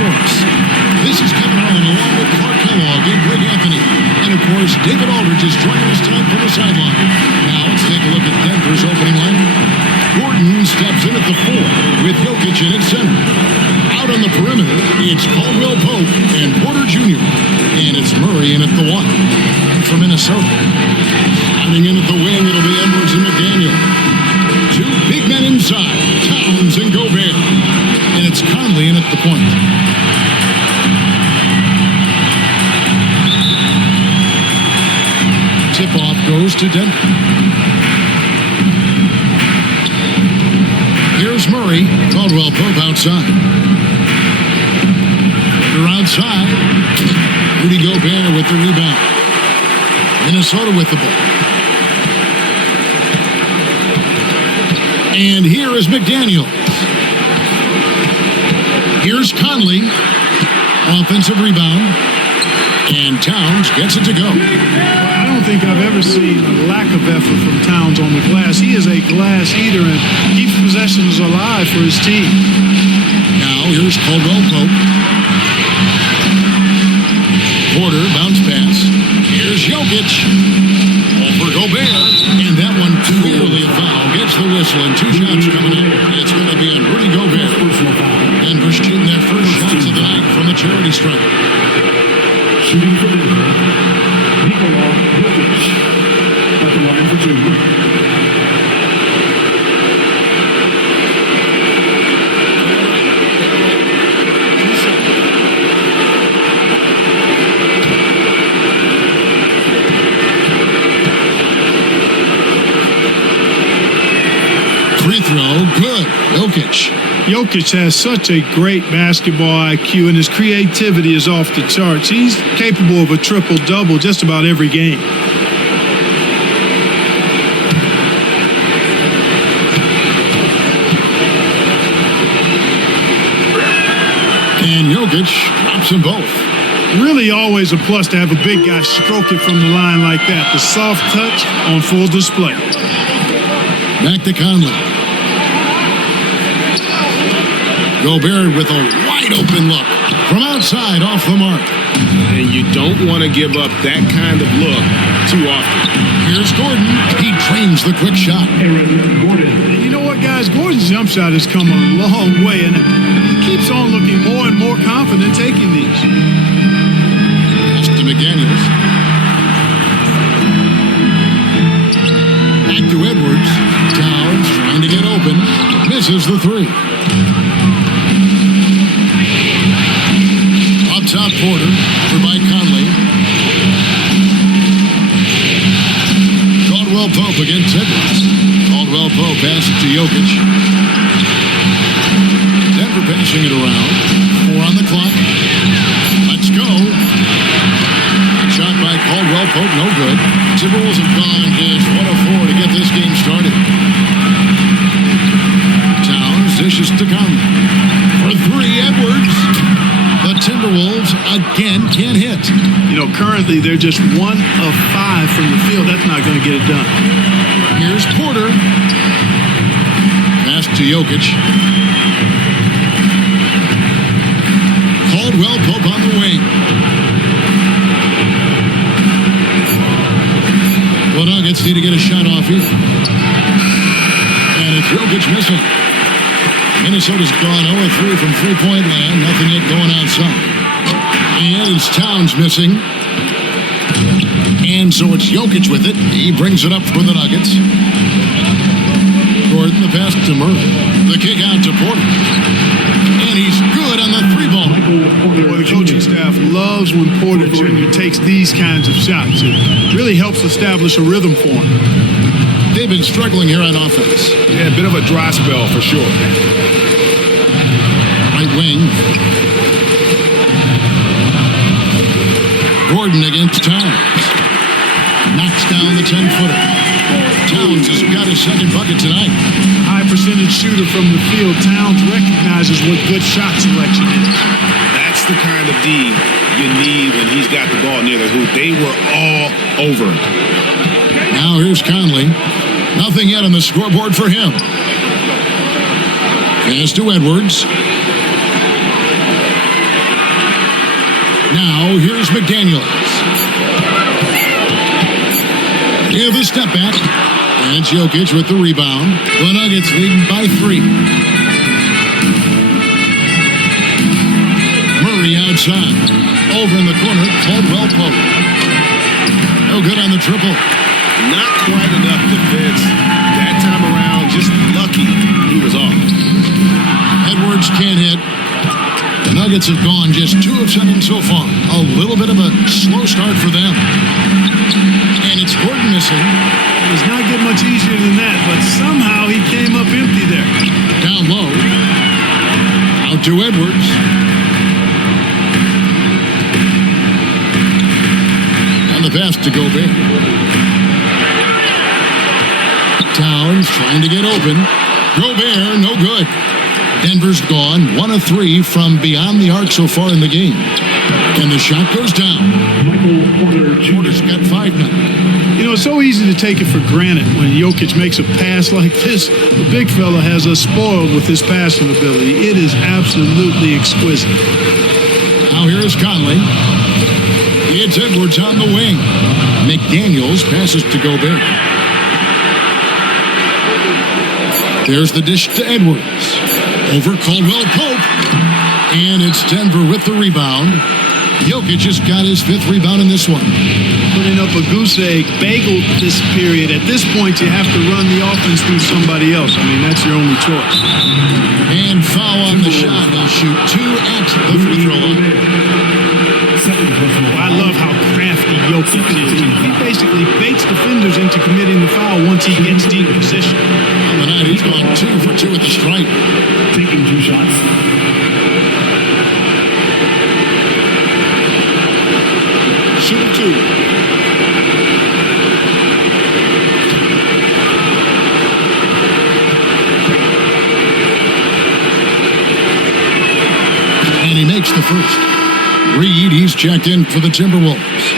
Sports. This is Kevin Harlan along with Clark Kellogg and Karl-Anthony. And of course, David Aldridge is joining us tonight from the sideline. Now let's take a look at Denver's opening lineup. Gordon steps in at the 4 with Jokic in at center. Out on the perimeter, it's Caldwell Pope and Porter Jr. And it's Murray in at the 1 for Minnesota. Coming in at the wing, it'll be Edwards and McDaniel. Two big men inside, Towns and Gobert. And it's Conley in at the point. Tip-off goes to Denver. Here's Murray. Caldwell Pope outside. They're outside. Rudy Gobert with the rebound. Minnesota with the ball. And here is McDaniel. Here's Conley. Offensive rebound. And Towns gets it to go. I don't think I've ever seen a lack of effort from Towns on the glass. He is a glass eater and keeps possessions alive for his team. Now here's Caldwell Pope. Porter, bounce pass. Here's Jokic. Over Gobert. And that one clearly a foul. Gets the whistle and 2 shots coming in. It's going to be on Rudy Gobert. Denver's shooting their first shots of the night from the charity stripe. Shooting for Denver, Jokic at the line for 2. Free throw, good. Jokic has such a great basketball IQ, and his creativity is off the charts. He's capable of a triple-double just about every game. And Jokic drops them both. Really always a plus to have a big guy stroke it from the line like that. The soft touch on full display. Back to Conley. Gobert with a wide-open look from outside off the mark. And you don't want to give up that kind of look too often. Here's Gordon. He trains the quick shot. Gordon. You know what, guys? Gordon's jump shot has come a long way, and he keeps on looking more and more confident taking these. Pass to McDaniels. Back to Edwards. Towns trying to get open. Misses the 3. Up top, Porter for Mike Conley. Caldwell Pope against Edwards. Caldwell Pope passes to Jokic. Denver passing it around. 4 on the clock. Let's go. Shot by Caldwell Pope, no good. Timberwolves have gone just 1 of 4 to get this game started. Towns dishes to Conley. For 3, Edwards. The Timberwolves again can't hit. You know, currently they're just 1 of 5 from the field. That's not going to get it done. Here's Porter. Pass to Jokic. Caldwell Pope on the wing. The Nuggets need to get a shot off here. And it's Jokic missing. Minnesota's gone 0-3 from three-point land. Nothing yet going outside. And it's Towns missing. And so it's Jokic with it. He brings it up for the Nuggets. Gordon, the pass to Murray. The kick out to Porter. And he's good on the 3-ball. Well, the coaching staff loves when Porter Jr. takes these kinds of shots. It really helps establish a rhythm for him. They've been struggling here on offense. Yeah, a bit of a dry spell for sure. Right wing. Gordon against Towns. Knocks down the 10-footer. Towns has got his second bucket tonight. High percentage shooter from the field. Towns recognizes what good shot selection is. That's the kind of D you need when he's got the ball near the hoop. They were all over him. Now here's Conley. Nothing yet on the scoreboard for him. Pass to Edwards. Now, here's McDaniels. Give a step back. And it's Jokic with the rebound. The Nuggets leading by 3. Murray outside. Over in the corner, Caldwell Pope. No good on the triple. Not quite enough defense. That time around, just lucky he was off. Edwards can't hit. The Nuggets have gone just 2 of 7 so far. A little bit of a slow start for them. And it's Gordon missing. It does not get much easier than that, but somehow he came up empty there. Down low. Out to Edwards. And the pass to Gobert. Towns trying to get open. Gobert, no good. Denver's gone 1 of 3 from beyond the arc so far in the game. And the shot goes down. Porter's got 5 now. You know, it's so easy to take it for granted when Jokic makes a pass like this. The big fella has us spoiled with his passing ability. It is absolutely exquisite. Now here's Conley. It's Edwards on the wing. McDaniels passes to Gobert. There's the dish to Edwards. Over Caldwell Pope. And it's Denver with the rebound. Jokic just got his 5th rebound in this one. Putting up a goose egg bagel this period. At this point, you have to run the offense through somebody else. I mean, that's your only choice. And foul on the shot. He'll shoot 2 at the free throw line. I love how crafty Jokic is. He basically baits defenders into committing the foul once he gets deep position. On the night, he's gone 2 for 2 at the stripe. Taking 2 shots. Shoot 2. And he makes the first. Reed, he's checked in for the Timberwolves.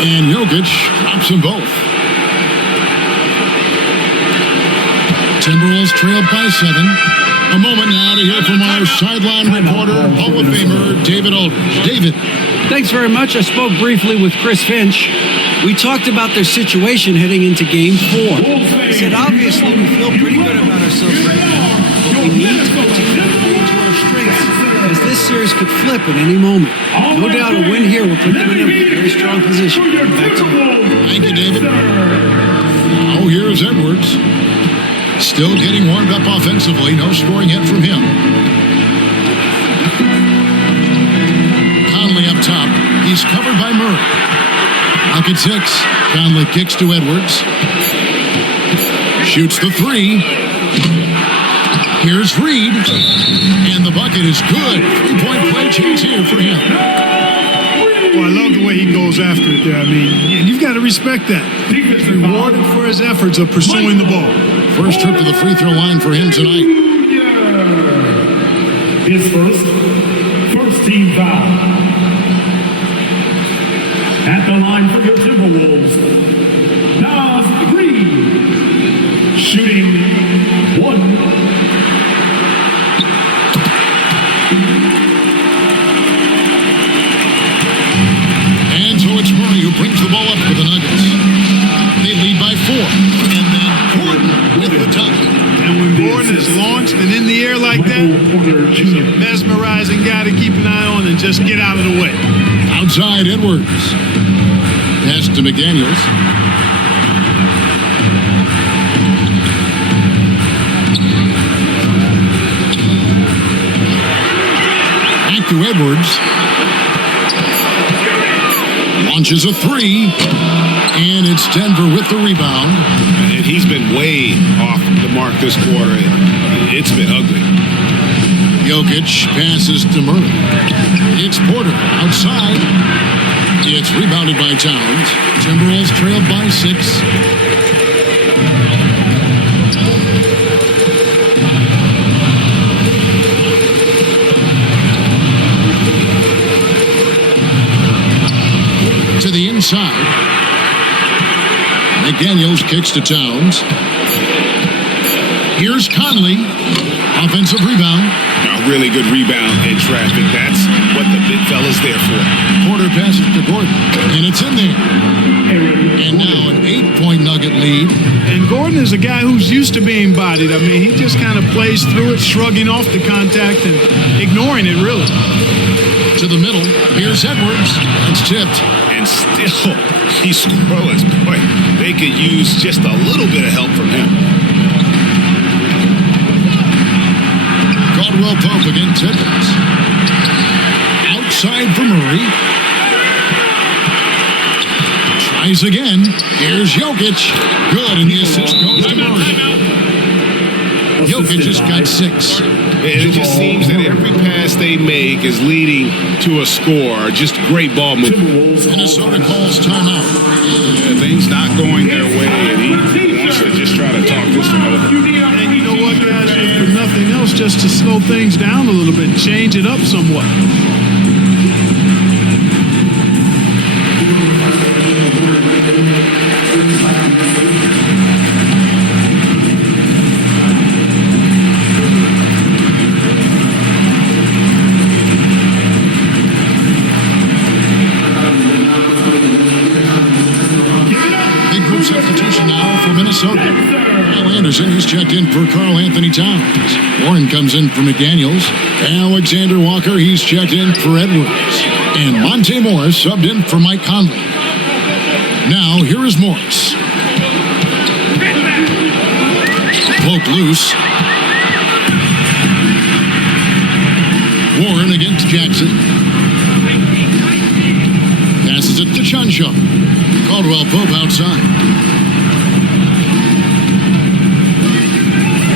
And Jokic drops them both. Timberwolves trailed by 7. A moment now to hear from our sideline reporter, Hall of Famer David Aldridge. David. Thanks very much. I spoke briefly with Chris Finch. We talked about their situation heading into Game 4. He said, obviously, we feel pretty good about ourselves right now, but we need to continue to play into our strengths, as this series could flip at any moment. No doubt a win here will put them in a very strong position. Back to you. Thank you, David. Oh, here's Edwards. Still getting warmed up offensively. No scoring yet from him. Conley up top. He's covered by Murray. Lock at 6. Conley kicks to Edwards. Shoots the 3. Here's Reed. And the bucket is good. 3-point play chance here for him. Well, I love the way he goes after it there. I mean, you've got to respect that. He's rewarded for his efforts of pursuing the ball. First trip to the free throw line for him tonight. His first team foul. At the line for your Timberwolves, Nas Green, shooting 1. And so it's Murray who brings the ball up for the Nuggets. They lead by 4. And then Gordon with the dunk. And when Gordon is launched and in the air like that, he's a mesmerizing guy to keep an eye on and just get out of the way. Outside Edwards. Pass to McDaniels. Back to Edwards. Launches a 3. And it's Denver with the rebound. And he's been way off the mark this quarter. It's been ugly. Jokic passes to Murray. It's Porter outside. It's rebounded by Towns. Timberwolves trailed by 6. inside. McDaniels kicks to Towns. Here's Conley. Offensive rebound. A really good rebound in traffic. That's what the big fella's there for. Porter passes to Gordon, and it's in there. And now an 8-point Nugget lead. And Gordon is a guy who's used to being bodied. I mean, he just kind of plays through it, shrugging off the contact and ignoring it, really. To the middle. Here's Edwards. It's tipped. And still, he's scoreless. Boy, they could use just a little bit of help from him. Caldwell Pope against Edwards. Outside for Murray. Tries again. Here's Jokic. Good, and the assist goes to Murray. Jokic just got 6. It just seems that every pass they make is leading to a score. Just great ball movement. Minnesota calls timeout. Things not going their way, and he wants to just try to talk this one over. And you know what, guys? If for nothing else, just to slow things down a little bit, change it up somewhat. Minnesota. Al Anderson, he's checked in for Karl-Anthony Towns. Warren comes in for McDaniels. Alexander Walker, he's checked in for Edwards. And Monte Morris subbed in for Mike Conley. Now, here is Morris. Poke loose. Warren against Jackson. Passes it to Chunchuk. Caldwell Pope outside.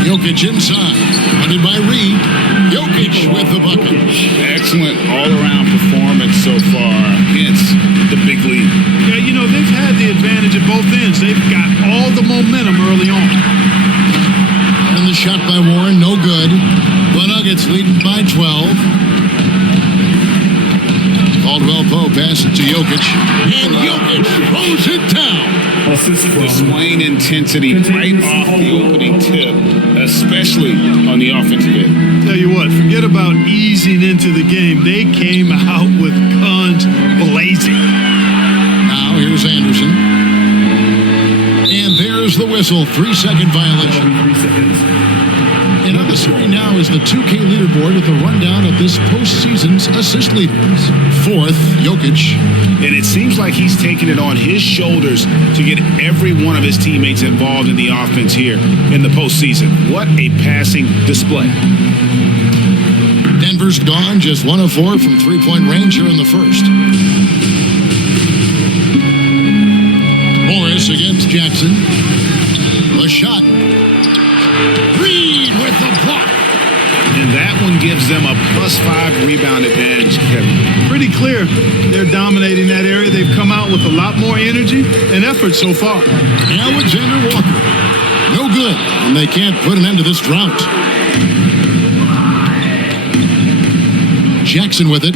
Jokic inside, funded by Reed. Jokic with the bucket. Excellent all-around performance so far against the big lead. Yeah, you know, they've had the advantage at both ends. They've got all the momentum early on. And the shot by Warren, no good. The Nuggets leading by 12. Caldwell Pope passes to Jokic. And Jokic throws it down. Displaying intensity right off the opening tip, especially on the offensive end. Tell you what, forget about easing into the game. They came out with guns blazing. Now here's Anderson. And there's the whistle. 3-second violation. And on the screen now is the 2K leaderboard with a rundown of this postseason's assist leaders. 4th, Jokic. And it seems like he's taking it on his shoulders to get every one of his teammates involved in the offense here in the postseason. What a passing display. Denver's gone, just 1 of 4 from three-point range here in the first. Morris against Jackson. The shot. Reed with the block. And that one gives them a +5 rebound advantage, Kevin. Pretty clear. They're dominating that area. They've come out with a lot more energy and effort so far. Alexander Walker. No good. And they can't put an end to this drought. Jackson with it.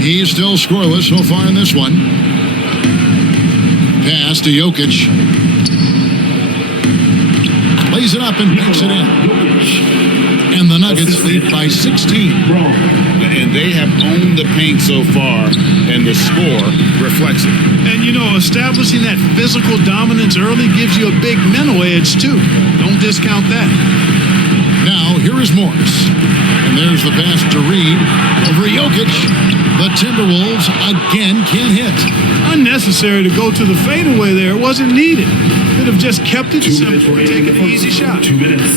He's still scoreless so far in this one. Pass to Jokic. Plays it up and banks it in. And the Nuggets lead by 16. And they have owned the paint so far, and the score reflects it. And, you know, establishing that physical dominance early gives you a big mental edge, too. Don't discount that. Now, here is Morris. And there's the pass to Reed over Jokic. The Timberwolves again can't hit. Unnecessary to go to the fadeaway there. It wasn't needed. Could have just kept it simple and taken the easy shot. 2 minutes.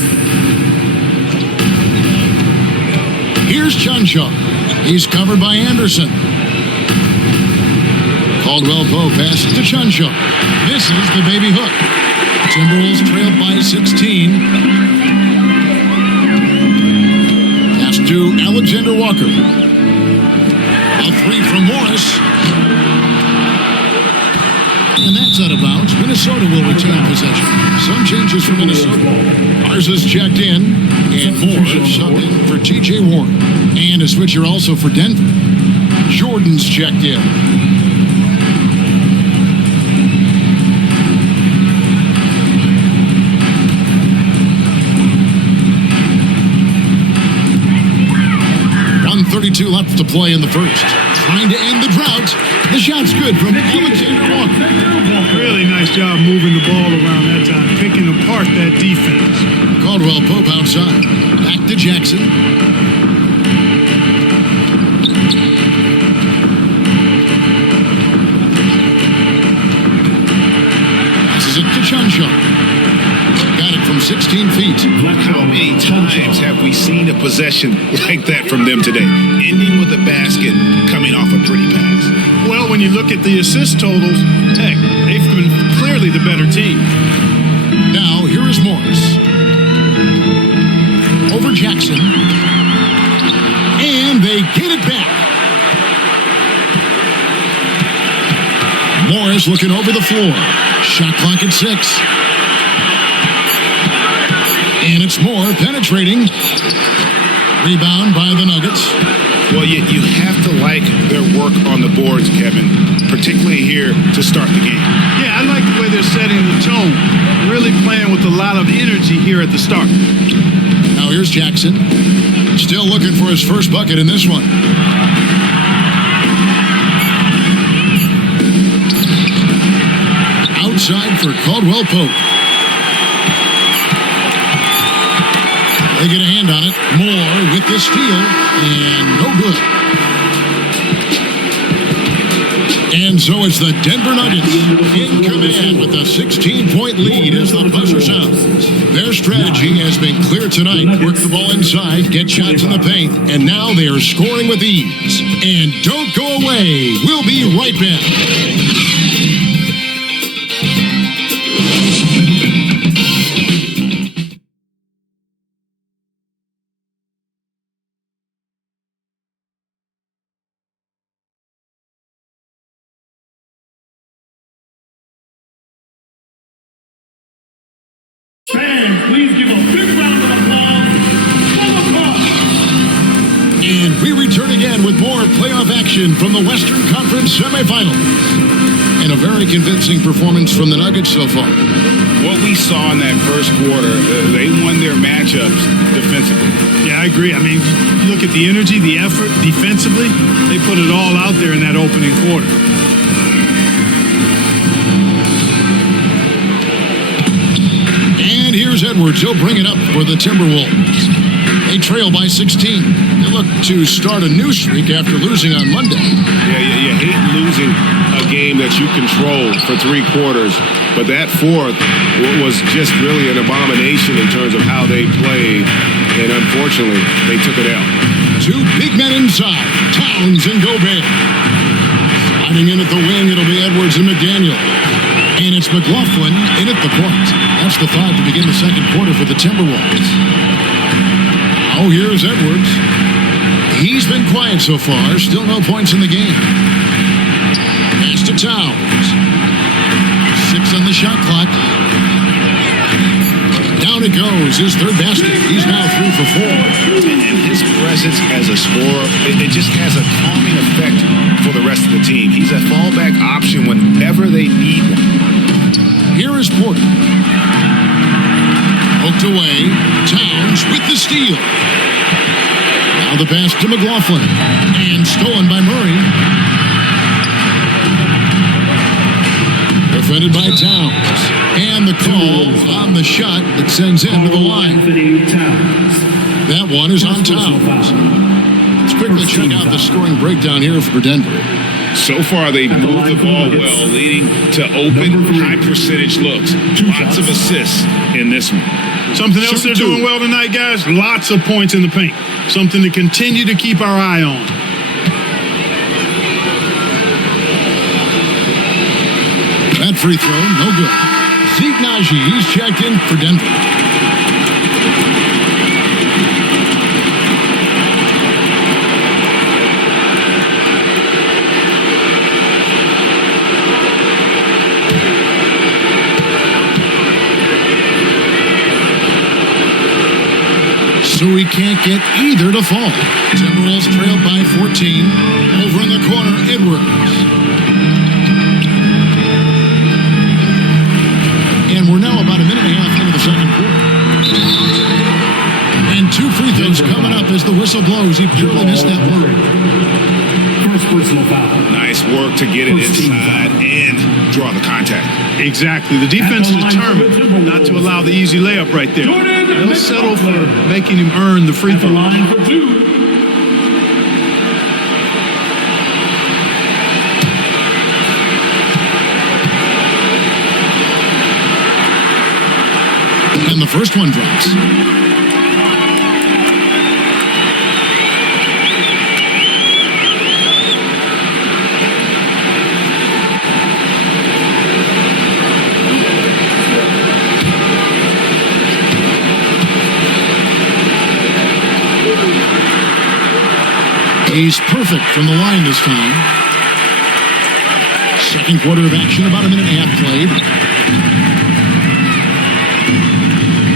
Here's Chunchuk. He's covered by Anderson. Caldwell Pope passes to Chunchuk. Misses the baby hook. Timberwolves trail by 16. Pass to Alexander Walker. A 3 from Morris. And that's out of bounds. Minnesota will retain possession. Some changes for Minnesota. Ours is checked in. And Moore subbed in for T.J. Warren. And a switcher also for Denver. Jordan's checked in. 1:32 left to play in the first. Trying to end the drought. The shot's good from Alexander Walker. Really nice job moving the ball around that time, picking apart that defense. Caldwell Pope outside. Back to Jackson. Passes it to Chanshaw. Got it from 16 feet. How many times have we seen a possession like that from them today? Ending with a basket, coming off a pretty pass. Well, when you look at the assist totals, heck, they've been clearly the better team. Now, here is Morris. Over Jackson. And they get it back. Morris looking over the floor. Shot clock at 6. And it's Moore penetrating. Rebound by the Nuggets. Well, you have to like their work on the boards, Kevin, particularly here to start the game. Yeah, I like the way they're setting the tone. Really playing with a lot of energy here at the start. Now here's Jackson. Still looking for his first bucket in this one. Outside for Caldwell Pope. They get a hand on it. Moore with the steal, and no good. And so it's the Denver Nuggets in command with a 16-point lead as the buzzer sounds. Their strategy has been clear tonight. Work the ball inside, get shots in the paint, and now they are scoring with ease. And don't go away. We'll be right back. Fans, please give a big round of applause for the Bucks. And we return again with more playoff action from the Western Conference semifinals. And a very convincing performance from the Nuggets so far. What we saw in that first quarter, they won their matchups defensively. Yeah, I agree. I mean, look at the energy, the effort defensively. They put it all out there in that opening quarter. And here's Edwards. He'll bring it up for the Timberwolves. They trail by 16. They look to start a new streak after losing on Monday. Yeah, you hate losing a game that you control for 3 quarters, but that fourth was just really an abomination in terms of how they played, and unfortunately, they took it out. 2 big men inside, Towns and Gobert. Sliding in at the wing, it'll be Edwards and McDaniel. And it's McLaughlin in at the point. That's the 5 to begin the second quarter for the Timberwolves. Oh, here's Edwards. He's been quiet so far. Still no points in the game. Pass to Towns. 6 on the shot clock. Down it goes. His third basket. He's now 3 for 4. And his presence as a scorer, it just has a calming effect for the rest of the team. He's a fallback option whenever they need one. Here is Porter. Poked away. Towns with the steal. Now the pass to McLaughlin. And stolen by Murray. Defended by Towns. And the call on the shot that sends him to the line. That one is on Towns. Let's quickly check out the scoring breakdown here for Denver. So far, they've moved the ball well, leading to open, high-percentage looks. Lots of assists in this one. Something else they're doing well tonight, guys? Lots of points in the paint. Something to continue to keep our eye on. That free throw, no good. Zeke Naji, he's checked in for Denver. So he can't get either to fall. Timberwolves trailed by 14. Over in the corner, Edwards. And we're now about a minute and a half into the second quarter. And 2 free throws coming up as the whistle blows. He barely missed that one. First personal foul. Nice work to get it inside and draw the contact. Exactly. The defense is determined not to allow the easy layup right there. They'll settle for making him earn the free throw. Line for 2. And the first one drops. He's perfect from the line this time. Second quarter of action, about a minute and a half played.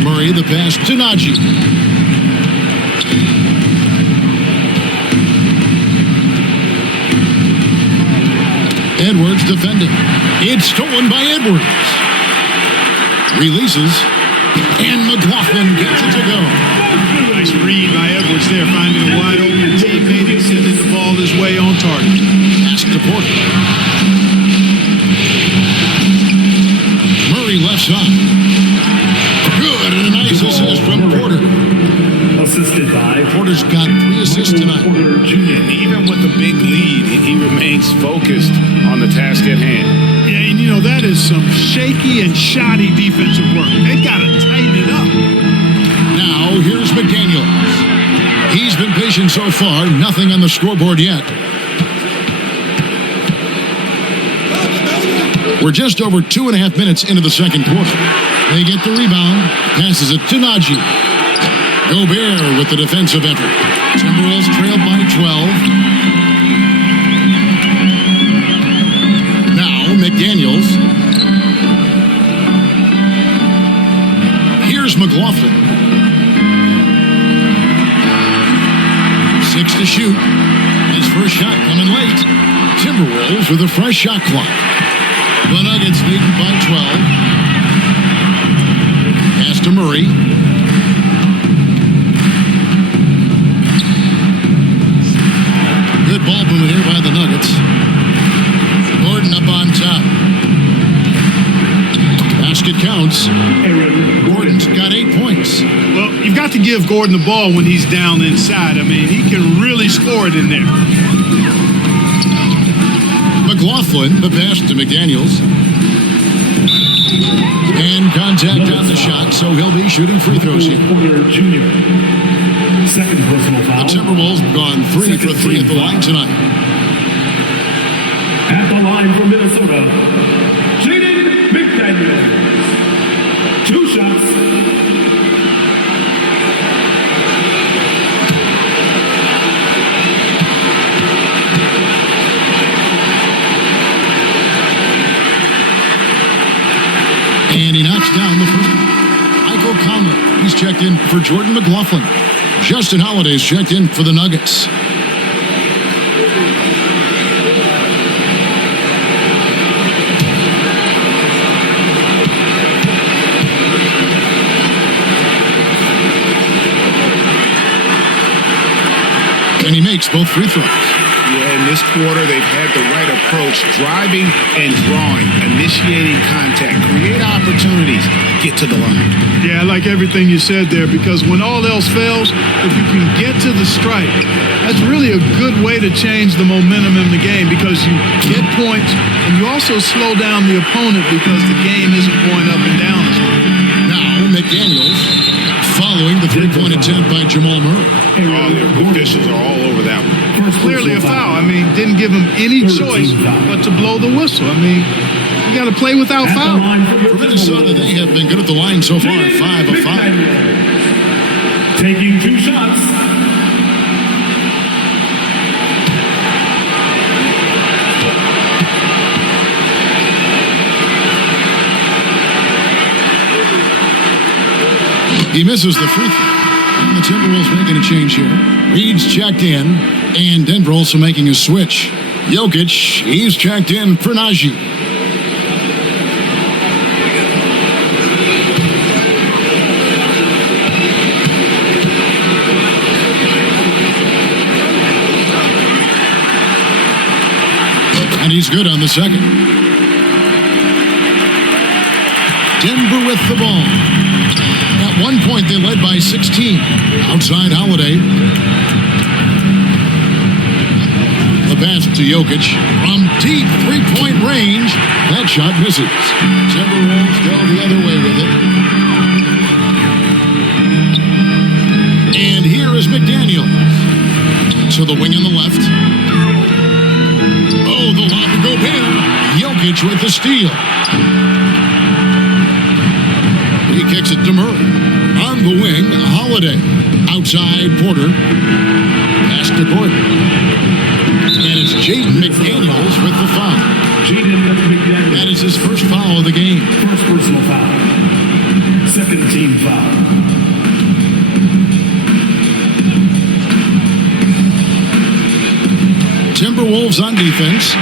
Murray, the pass to Najee. Edwards defending. It's stolen by Edwards. Releases. And McLaughlin gets it to go. Nice read by Edwards there, finding a wide open teammate and sending the ball his way on target. Pass to Porter. Murray left side. Good, and a nice assist from Porter. Assisted by Porter's got 3 assists tonight. Porter Jr. And even with the big lead, he remains focused on the task at hand. Yeah, and you know, that is some shaky and shoddy defensive work. They got to tighten it up. Now, here's McDaniels. He's been patient so far. Nothing on the scoreboard yet. We're just over 2.5 minutes into the second quarter. They get the rebound. Passes it to Najee. Gobert with the defensive effort. Timberwolves trailed by 12. Now, McDaniels. Here's McLaughlin. 6 to shoot. His first shot coming late. Timberwolves with a fresh shot clock. The Nuggets leading by 12. Pass to Murray. Good ball movement here by the Nuggets. Gordon up on top. Basket counts. Gordon's got 8 points. Well, you've got to give Gordon the ball when he's down inside. I mean, he can really score it in there. McLaughlin, the pass to McDaniels. And contact on the shot, so he'll be shooting free throws here. Porter Jr. Second personal foul. The Timberwolves have gone 3 for 3 at the line tonight. At the line for Minnesota, Jaden McDaniels. 2 shots. And he knocks down the first. Michael Conley, he's checked in for Jordan McLaughlin. Justin Holiday's checked in for the Nuggets. And he makes both free throws. Yeah, in this quarter, they've had the right approach, driving and drawing, initiating contact, create opportunities, get to the line. Yeah, I like everything you said there, because when all else fails, if you can get to the stripe, that's really a good way to change the momentum in the game, because you get points and you also slow down the opponent because the game isn't going up and down as much. Now, McDaniels following the three-point attempt by Jamal Murray. Oh, the officials are all over that one. Clearly a foul. I mean, didn't give him any choice but to blow the whistle. I mean, you got to play without foul. For Minnesota, they have been good at the line so far, 5 of 5. Taking 2 shots. He misses the free throw. And the Timberwolves making a change here. Reed's checked in, and Denver also making a switch. Jokic, he's checked in for Najee. And he's good on the second. Denver with the ball. At one point, they led by 16. Outside Holiday. The pass to Jokic from deep three-point range. That shot misses. Timberwolves go the other way with it. And here is McDaniel. To the wing on the left. Oh, the lob to Gobert. Jokic with the steal. He kicks it to Murray. On the wing, Holiday. Outside Porter. Pass to Gordon. And it's Jaden McDaniels with the foul. Jaden McDaniels. That is his first foul of the game. First personal foul. Second team foul. Timberwolves on defense.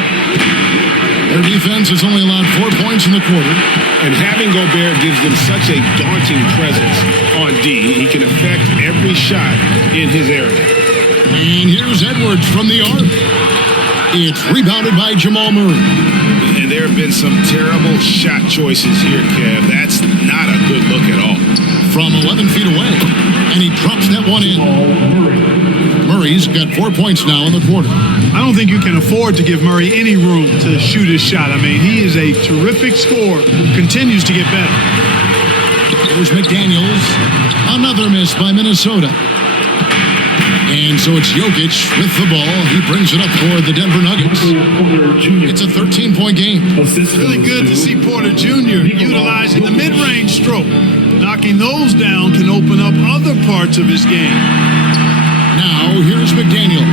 Their defense has only allowed 4 points in the quarter. And having Gobert gives them such a daunting presence on D. He can affect every shot in his area. And here's Edwards from the arc. It's rebounded by Jamal Murray. And there have been some terrible shot choices here, Kev. That's not a good look at all. From 11 feet away. And he drops that one in. Murray's got 4 points now in the quarter. I don't think you can afford to give Murray any room to shoot his shot. I mean, he is a terrific scorer. Continues to get better. There's McDaniels. Another miss by Minnesota. And so it's Jokic with the ball. He brings it up for the Denver Nuggets. It's a 13-point game. It's really good to see Porter Jr. utilizing the mid-range stroke. Knocking those down can open up other parts of his game. Now, here's McDaniels.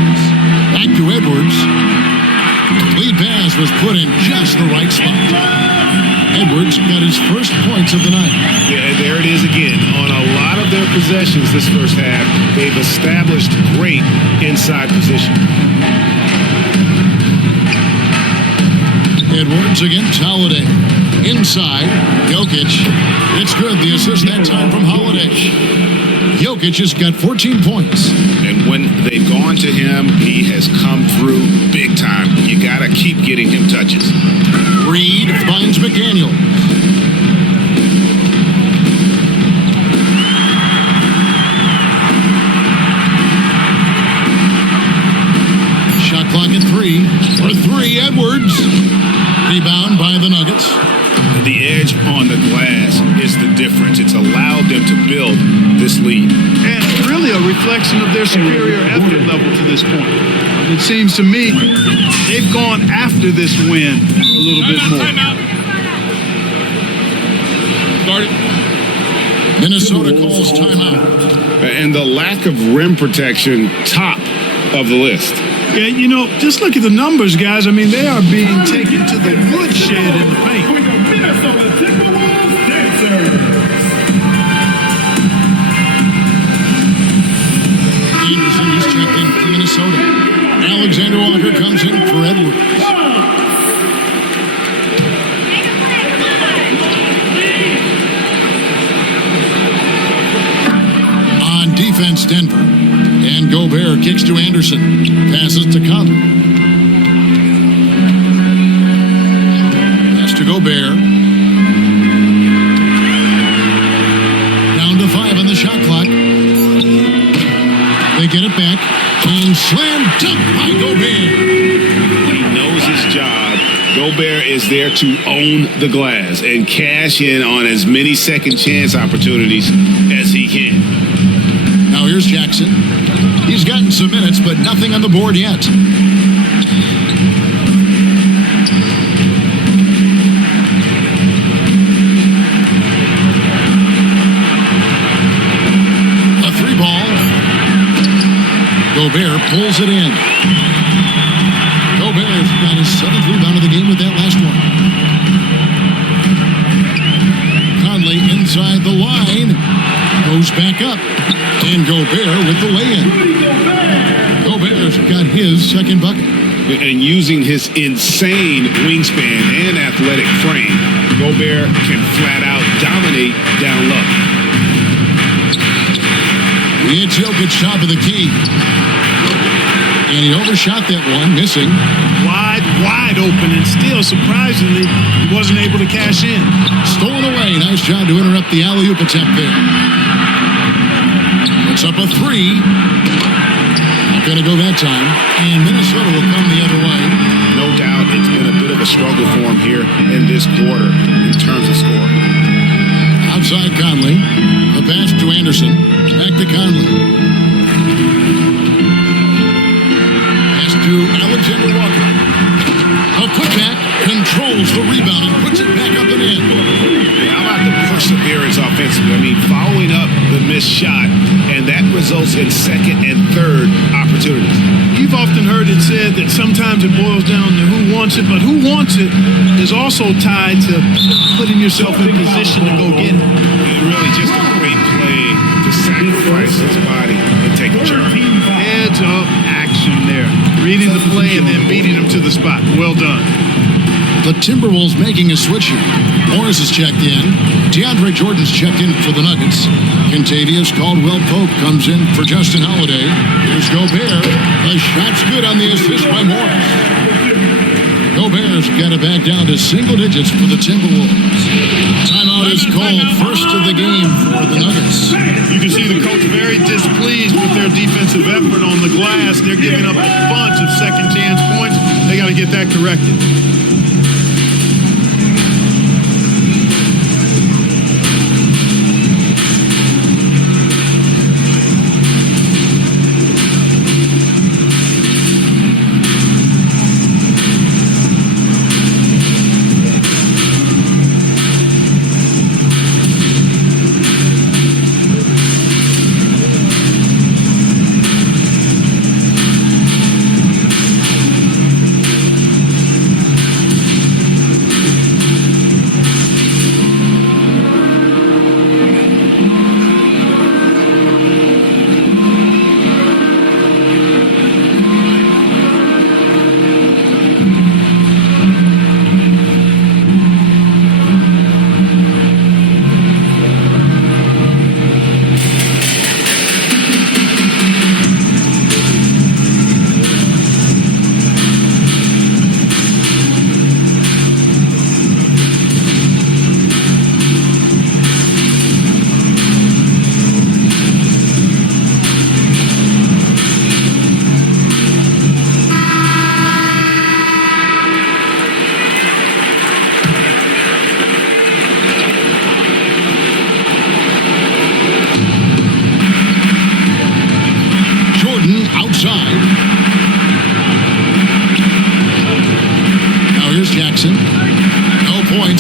Back to Edwards. Lead pass was put in just the right spot. Edwards got his first points of the night. Yeah, there it is again. On a lot of their possessions this first half, they've established great inside position. Edwards against Holiday. Inside, Jokic. It's good. The assist that time from Holiday. Jokic has got 14 points. And when they've gone to him, he has come through big time. You got to keep getting him touches. Reed finds McDaniel. Shot clock at 3. For 3, Edwards. Rebound by the Nuggets. The edge on the glass is the difference. It's allowed them to build this lead. And really a reflection of their superior effort level to this point. It seems to me they've gone after this win a little bit more. Minnesota calls timeout. And the lack of rim protection, top of the list. Yeah, you know, just look at the numbers, guys. I mean, they are being taken to the woodshed in the paint. Minnesota Timberwolves dancers. Anderson is checked in for Minnesota. Alexander Walker comes in for Edwards. On defense, Denver. And Gobert kicks to Anderson. Passes to Conley. Pass to Gobert. Down to 5 on the shot clock. They get it back. And slam dunk by Gobert. He knows his job. Gobert is there to own the glass and cash in on as many second chance opportunities as he can. Now here's Jackson. He's gotten some minutes, but nothing on the board yet. A 3-ball. Gobert pulls it in. Gobert got his 7th rebound of the game with that last one. Conley inside the line. Goes back up. And Gobert with the lay-in. Gobert's got his second bucket. And using his insane wingspan and athletic frame, Gobert can flat out dominate down low. It's Jokic top of the key. And he overshot that one, missing. Wide wide open, and still, surprisingly, he wasn't able to cash in. Stolen away. Nice job to interrupt the alley-oop attempt there. Puts up a three. Not going to go that time. And Minnesota will come the other way. No doubt it's been a bit of a struggle for him here in this quarter in terms of score. Outside Conley. The pass to Anderson. Back to Conley. Pass to Alexander Walker. A putback. Controls the rebound and puts it back up and in. How about the perseverance offensively? I mean, following up the missed shot, and that results in second and third opportunities. You've often heard it said that sometimes it boils down to who wants it, but who wants it is also tied to putting yourself in position to go get it. And really just a great play to sacrifice his body and take a charge. Heads up action there. Reading the play and then beating him to the spot. Well done. The Timberwolves making a switch here. Morris is checked in. DeAndre Jordan's checked in for the Nuggets. Contavious Caldwell-Pope comes in for Justin Holiday. Here's Gobert. The shot's good on the assist by Morris. Gobert's got it back down to single digits for the Timberwolves. Timeout is called. First of the game for the Nuggets. You can see the coach very displeased with their defensive effort on the glass. They're giving up a bunch of second chance points. They got to get that corrected.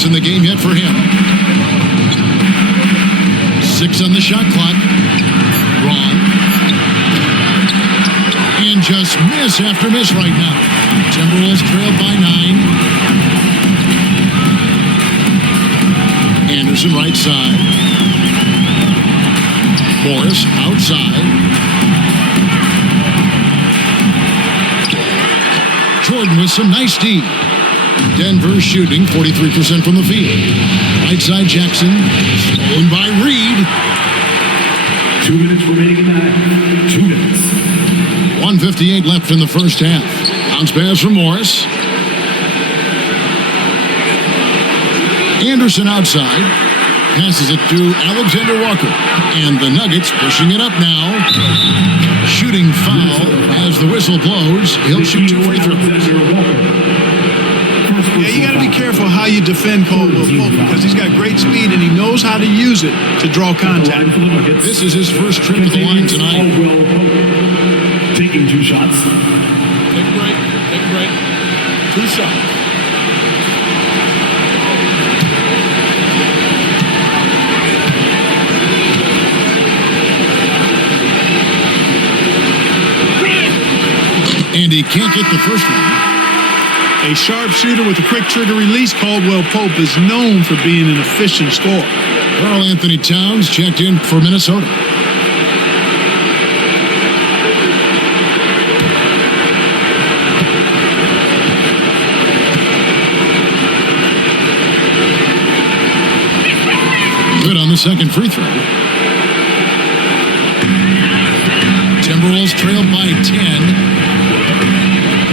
In the game yet for him. 6 on the shot clock. Braun. And just miss after miss right now. Timberwolves trailed by 9. Anderson right side. Morris outside. Jordan with some nice D. Denver shooting 43% from the field. Right side Jackson. Stolen by Reed. 2 minutes remaining in that. 2 minutes. 1:58 left in the first half. Bounce pass from Morris. Anderson outside. Passes it to Alexander Walker. And the Nuggets pushing it up now. Shooting foul as the whistle blows. He'll shoot 2 free throws. Yeah, you got to be careful how you defend Caldwell-Pope because he's got great speed and he knows how to use it to draw contact. This is his first trip to the line tonight. Taking 2 shots. Take a break. 2 shots. And he can't get the first one. A sharpshooter with a quick trigger release, Caldwell-Pope is known for being an efficient scorer. Karl-Anthony Towns checked in for Minnesota. Good on the second free throw. Timberwolves trailed by 10.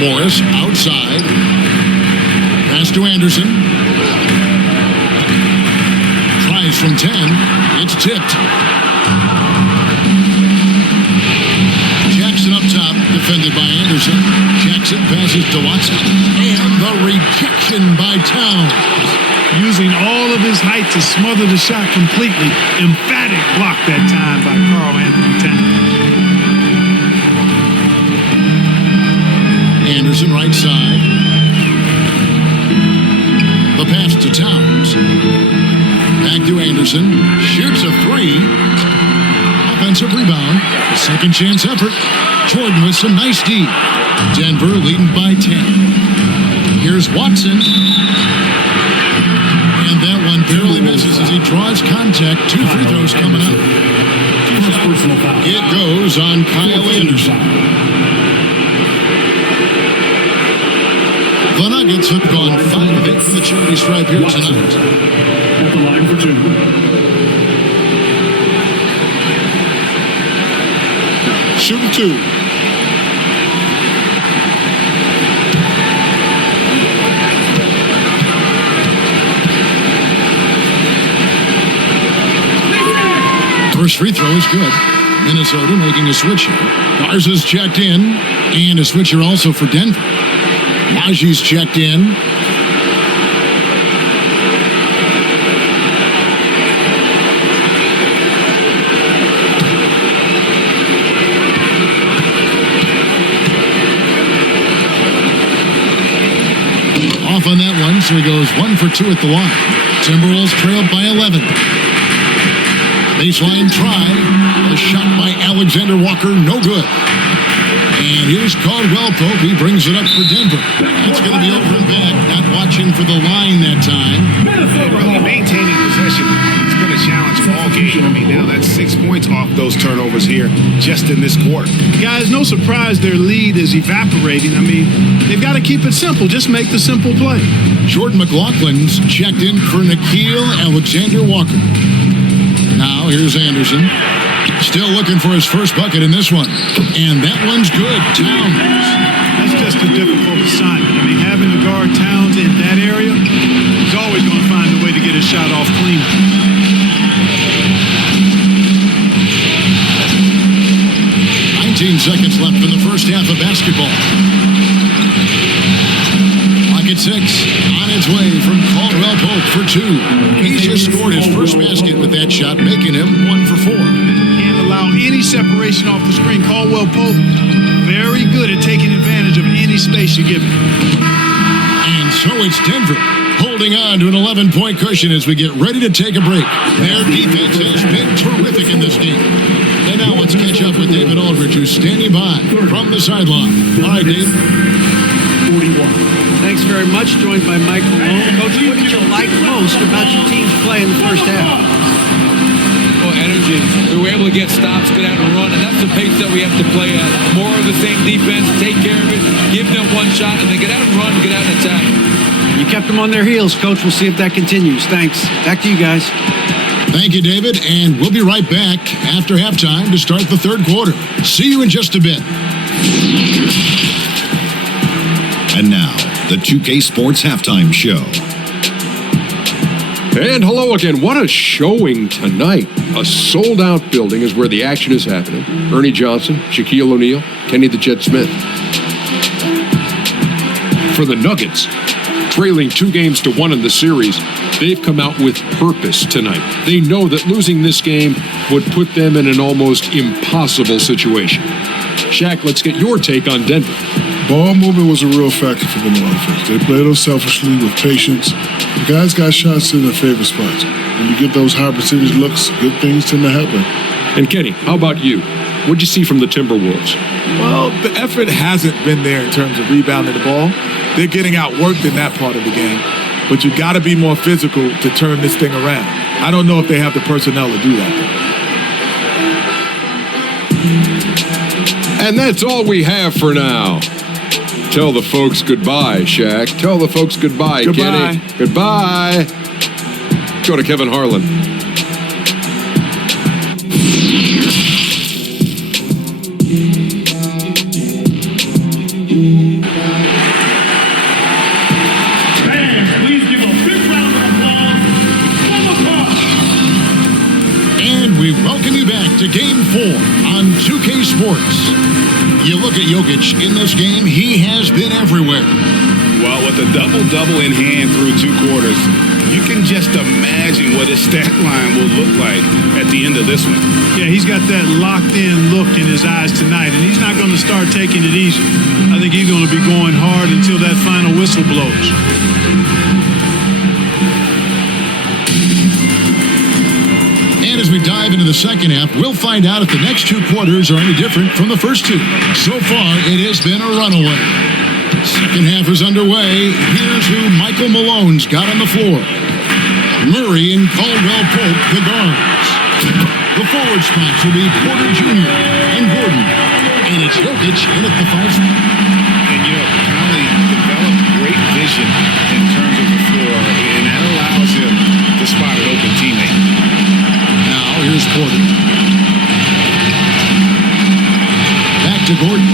Morris outside. Pass to Anderson. Tries from 10. It's tipped. Jackson up top, defended by Anderson. Jackson passes to Watson. And the rejection by Towns. Using all of his height to smother the shot completely. Emphatic block that time by Karl-Anthony Towns. Anderson right side. The pass to Towns. Back to Anderson. Shoots a three. Offensive rebound. Second chance effort. Jordan with some nice D. Denver leading by 10. Here's Watson. And that one barely misses as he draws contact. 2 free throws coming up. It goes on Kyle Anderson. The Nuggets have gone 5 of 8 from the charity stripe here tonight. At the line for 2. Shooting 2. First free throw is good. Minnesota making a switch here. Garza's checked in. And a switcher also for Denver. Naji's checked in. Off on that one, so he goes 1 for 2 at the line. Timberwolves trailed by 11. Baseline try. A shot by Alexander Walker, no good. And here's Caldwell Pope. He brings it up for Denver. It's going to be over and back. Not watching for the line that time. Really maintaining possession has been a challenge all game. I mean, now that's 6 points off those turnovers here just in this quarter. Guys, no surprise their lead is evaporating. I mean, they've got to keep it simple. Just make the simple play. Jordan McLaughlin's checked in for Nickeil Alexander-Walker. Now here's Anderson. Still looking for his first bucket in this one. And that one's good. Towns. That's just a difficult assignment. I mean, having to guard Towns in that area, he's always going to find a way to get his shot off clean. 19 seconds left in the first half of basketball. Clock at 6. On its way from Caldwell Pope for 2. He just scored his first basket with that shot, making him 1 for 4. Allow any separation off the screen. Caldwell Pope, very good at taking advantage of any space you give him. And so it's Denver holding on to an 11-point cushion as we get ready to take a break. Their defense has been terrific in this game. And now let's catch up with David Aldridge, who's standing by from the sideline. All right, Dave. 41. Thanks very much. Joined by Mike Malone. Coach, what did you like most about your team's play in the first half? Energy. We were able to get stops, get out and run, and that's the pace that we have to play at. More of the same defense, take care of it, give them one shot, and then get out and run, get out and attack. You kept them on their heels, Coach. We'll see if that continues. Thanks. Back to you guys. Thank you, David, and we'll be right back after halftime to start the third quarter. See you in just a bit. And now, the 2K Sports Halftime Show. And hello again. What a showing tonight. A sold-out building is where the action is happening. Ernie Johnson, Shaquille O'Neal, Kenny the Jet Smith. For the Nuggets, trailing 2-1 in the series, they've come out with purpose tonight. They know that losing this game would put them in an almost impossible situation. Shaq, let's get your take on Denver. Ball movement was a real factor for them on offense. They played unselfishly with patience. The guys got shots in their favorite spots. When you get those high percentage looks, good things tend to happen. And Kenny, how about you? What'd you see from the Timberwolves? Well, the effort hasn't been there in terms of rebounding the ball. They're getting outworked in that part of the game. But you got to be more physical to turn this thing around. I don't know if they have the personnel to do that, though. And that's all we have for now. Tell the folks goodbye, Shaq. Tell the folks goodbye, Goodbye. Kenny. Goodbye. Go to Kevin Harlan. Sports. You look at Jokic in this game, he has been everywhere. Well, with a double-double in hand through 2 quarters, you can just imagine what his stat line will look like at the end of this one. Yeah, he's got that locked-in look in his eyes tonight, and he's not going to start taking it easy. I think he's going to be going hard until that final whistle blows. And as we dive into the second half, we'll find out if the next 2 quarters are any different from the first 2. So far, it has been a runaway. Second half is underway. Here's who Michael Malone's got on the floor. Murray and Caldwell Pope, the guards. The forward spots will be Porter Jr. and Gordon. And it's Jokic in at the 5 spot. And, Conley developed great vision in terms of the floor, and that allows him to spot an open teammate. Now, here's Porter. Back to Gordon.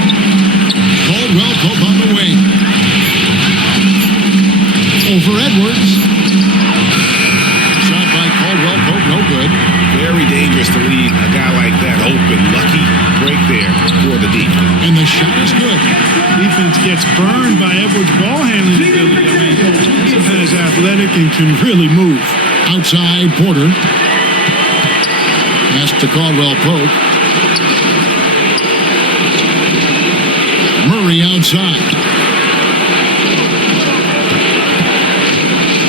Caldwell Pope on the wing. Over Edwards. Shot by Caldwell Pope, no good. Very dangerous to leave a guy like that open. Lucky break there for the deep. And the shot is good. Defense gets burned by Edwards' ball handling ability. I mean, this guy's athletic and can really move. Outside Porter. Pass to Caldwell Pope. Murray outside.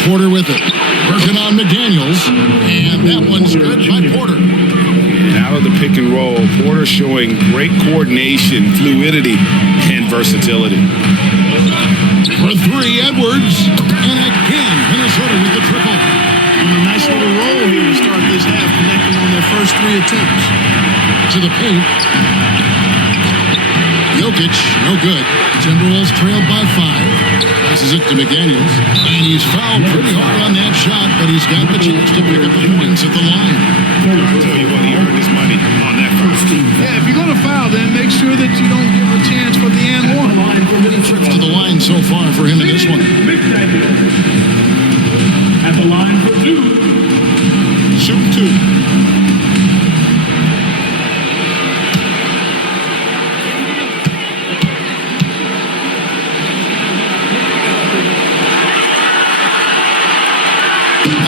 Porter with it. Working on McDaniels. And that one's good by Porter. And out of the pick and roll, Porter showing great coordination, fluidity, and versatility. For 3, Edwards. And again, Minnesota with the triple. On a nice little roll here to start this half, connecting on their first 3 attempts. To the paint. Jokic, no good. Timberwolves trailed by 5. Passes it to McDaniels. And he's fouled pretty hard on that shot, but he's got the chance to pick up the points at the line. I'll tell you what, he earned his money on that first. Yeah, if you're going to foul, then make sure that you don't give a chance for the and 1. 3 trips to the line so far for him in this one. At the line for 2. Shoot 2.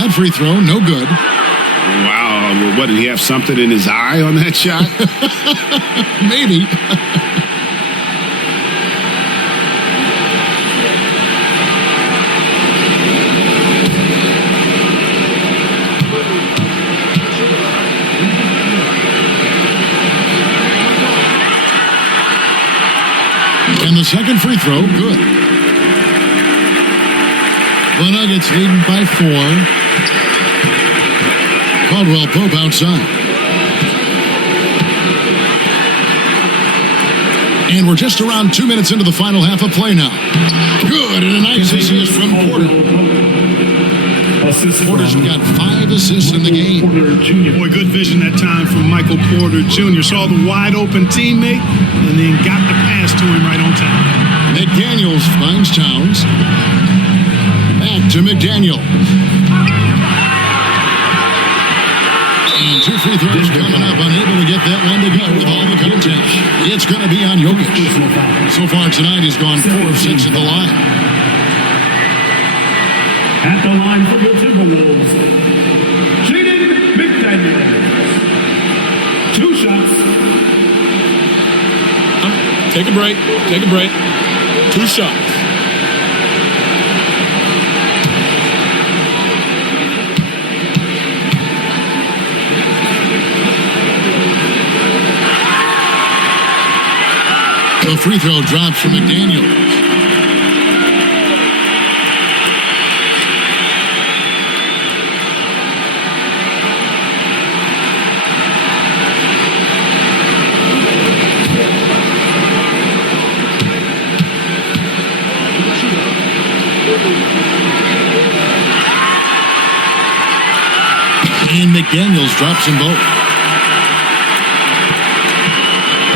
That free throw, no good. Wow, what, did he have something in his eye on that shot? Maybe. And the second free throw, good. The Nuggets leading by 4. Caldwell Pope outside. And we're just around 2 minutes into the final half of play now. Good, and a nice assist from Porter. Porter's got 5 assists in the game. Boy, good vision that time from Michael Porter Jr. Saw the wide open teammate and then got the pass to him right on time. McDaniels finds Towns. Back to McDaniels. And 2 free throws coming up. Unable to get that one to go with all the contact. It's going to be on Jokic. So far tonight, he's gone 4 of 6 at the line. At the line for the Timberwolves, McDaniels. 2 shots. Take a break. Take a break. 2 shots. The free throw drops from McDaniels. And McDaniels drops them both.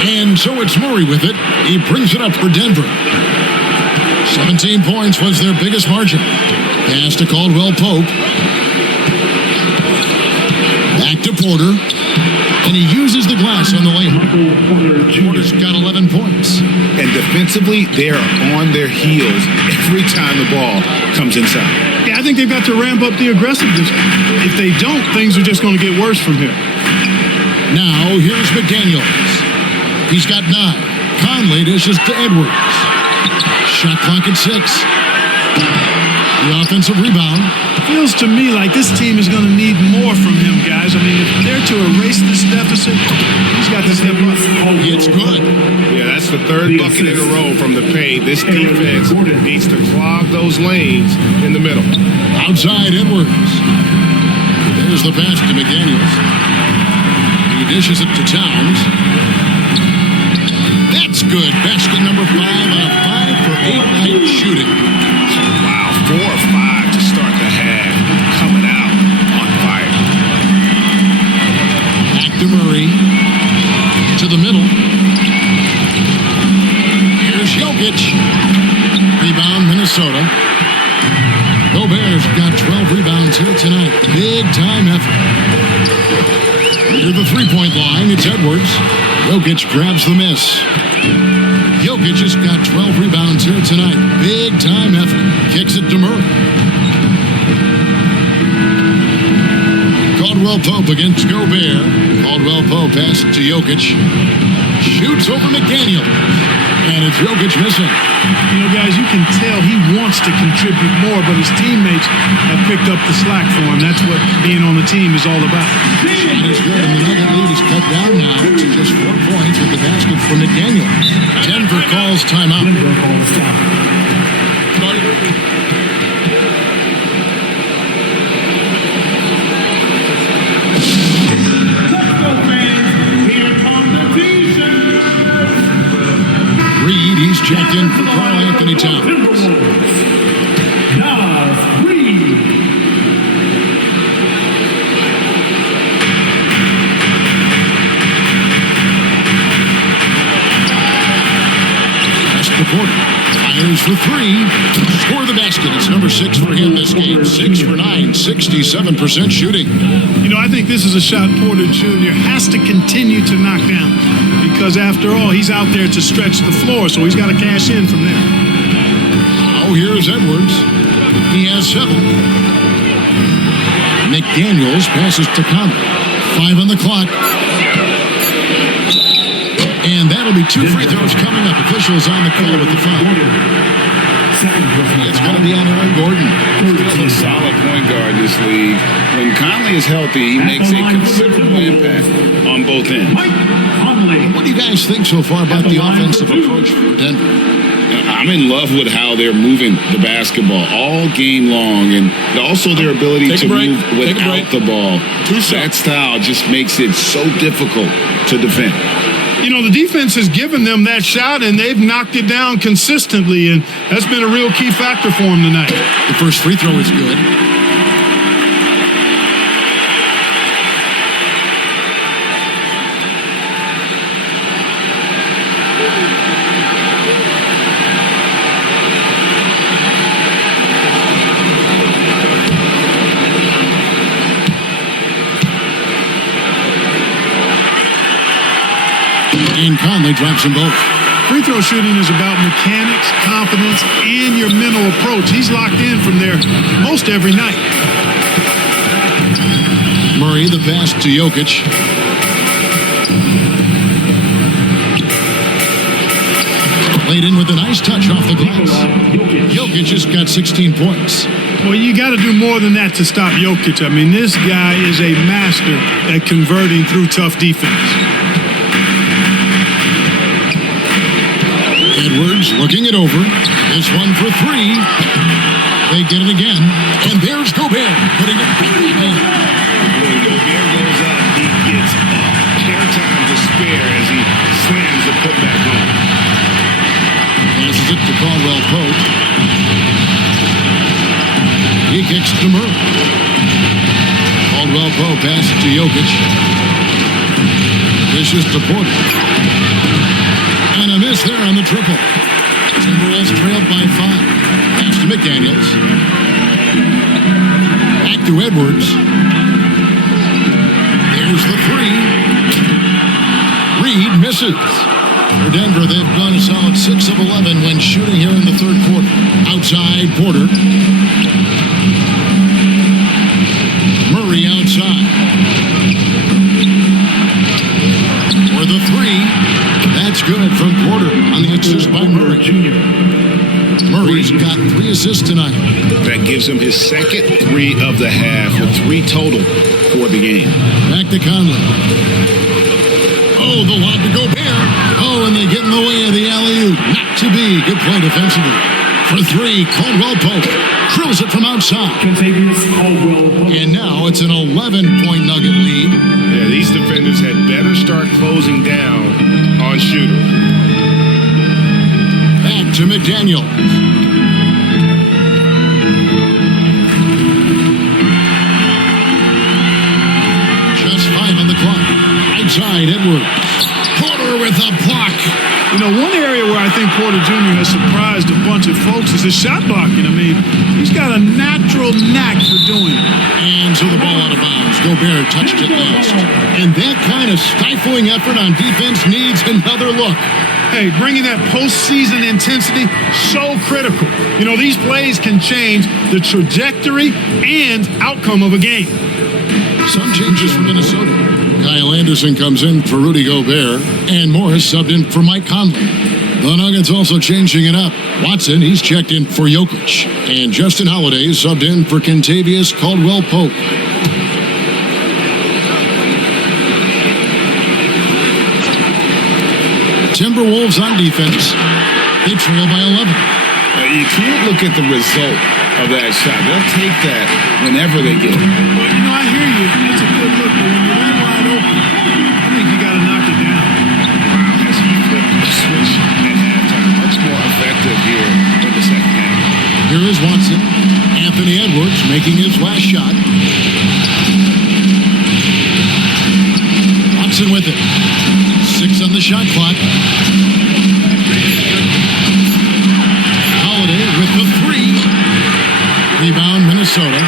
And so it's Murray with it. He brings it up for Denver. 17 points was their biggest margin. Pass to Caldwell Pope. Back to Porter. And he uses the glass on the layup. Porter's got 11 points. And defensively, they're on their heels every time the ball comes inside. Yeah, I think they've got to ramp up the aggressiveness. If they don't, things are just going to get worse from here. Now, here's McDaniels. He's got 9. Conley dishes to Edwards. Shot clock at 6. The offensive rebound. Feels to me like this team is going to need more from him, guys. I mean, if they're to erase this deficit, he's got to step up. It's good. Yeah, that's the 3rd bucket in a row from the paint. This defense needs to clog those lanes in the middle. Outside Edwards. There's the pass to McDaniels. He dishes it to Towns. That's good. Basket number 5 on a 5 for 8 night shooting. Wow, 4 or 5 to start the half. Coming out on fire. Back to Murray. To the middle. Here's Jokic. Rebound Minnesota. Gobert's got 12 rebounds here tonight. Big time effort. Near the 3-point line, it's Edwards. Jokic grabs the miss. Jokic has got 12 rebounds here tonight. Big time effort. Kicks it to Murray. Caldwell-Pope against Gobert. Caldwell-Pope passes to Jokic. Shoots over McDaniel. And it's Jokic missing. You know, guys, you can tell he wants to contribute more, but his teammates have picked up the slack for him. That's what being on the team is all about. Shot is good, and the Nugget lead is cut down now to just 4 points with the basket from McDaniel. Denver calls timeout. Reed, he's checked in for Karl-Anthony Towns. Fires for 3. Score the basket. It's number 6 for him this game. 6 for 9. 67% shooting. You know, I think this is a shot Porter Jr. has to continue to knock down because, after all, he's out there to stretch the floor, so he's got to cash in from there. Oh, here's Edwards. He has 7. McDaniels passes to Conley. 5 on the clock. And that'll be 2 free throws coming up. Officials on the call with the foul. It's going to be on Aaron Gordon. Still a solid point guard in this league. When Conley is healthy, he makes a considerable impact on both ends. What do you guys think so far about the offensive approach for Denver? I'm in love with how they're moving the basketball all game long, and also their ability to move without the ball. That style just makes it so difficult to defend. You know, the defense has given them that shot, and they've knocked it down consistently, and that's been a real key factor for them tonight. The first free throw is good. And Conley drops them both. Free throw shooting is about mechanics, confidence, and your mental approach. He's locked in from there most every night. Murray, the pass to Jokic. Played in with a nice touch off the glass. Jokic just got 16 points. Well, you got to do more than that to stop Jokic. I mean, this guy is a master at converting through tough defense. Edwards looking it over. This one for 3. They get it again. And there's Gobert putting it back in. When Gobert goes up, he gets airtime to spare as he slams the putback home. Passes it to Caldwell-Pope. He kicks to Murray. Caldwell-Pope passes to Jokic. This is to Porter. And a miss there on the triple. Timberwolves trailed by 5. Pass to McDaniels. Back to Edwards. There's the 3. misses. For Denver, they've gone a solid 6 of 11 when shooting here in the third quarter. Outside, Porter. Murray outside. For the three. That's good from Porter on the assist by Murray. Murray's got 3 assists tonight. That gives him his second 3 of the half, with 3 total for the game. Back to Conley. Oh, the lob to Gobert. Oh, and they get in the way of the alley-oop. Not to be. Good play defensively. For 3, Caldwell Pope drills it from outside. And now it's an 11-point Nugget lead. Yeah, these defenders had better start closing down on shooter. Back to McDaniel. Just 5 on the clock. Outside, Edwards. Porter with a block. You know, one area where I think Porter Jr. has surprised a bunch of folks is his shot blocking. I mean, he's got a natural knack for doing it. And so the ball out of bounds. Gobert touched it last. And that kind of stifling effort on defense needs another look. Hey, bringing that postseason intensity, so critical. You know, these plays can change the trajectory and outcome of a game. Some changes for Minnesota. Kyle Anderson comes in for Rudy Gobert, and Morris subbed in for Mike Conley. The Nuggets also changing it up. Watson, he's checked in for Jokic, and Justin Holiday subbed in for Kentavious Caldwell-Pope. Timberwolves on defense. They trail by 11. You can't look at the result of that shot. They'll take that whenever they get it. Well, you know, I hear you. That's a good look, but when you're that wide open, I think you got to knock it down. As he flipped the switch at halftime, much more effective here in the second half. Here is Watson. Anthony Edwards making his last shot. Watson with it. 6 on the shot clock. Holiday with the 3. Rebound, Minnesota.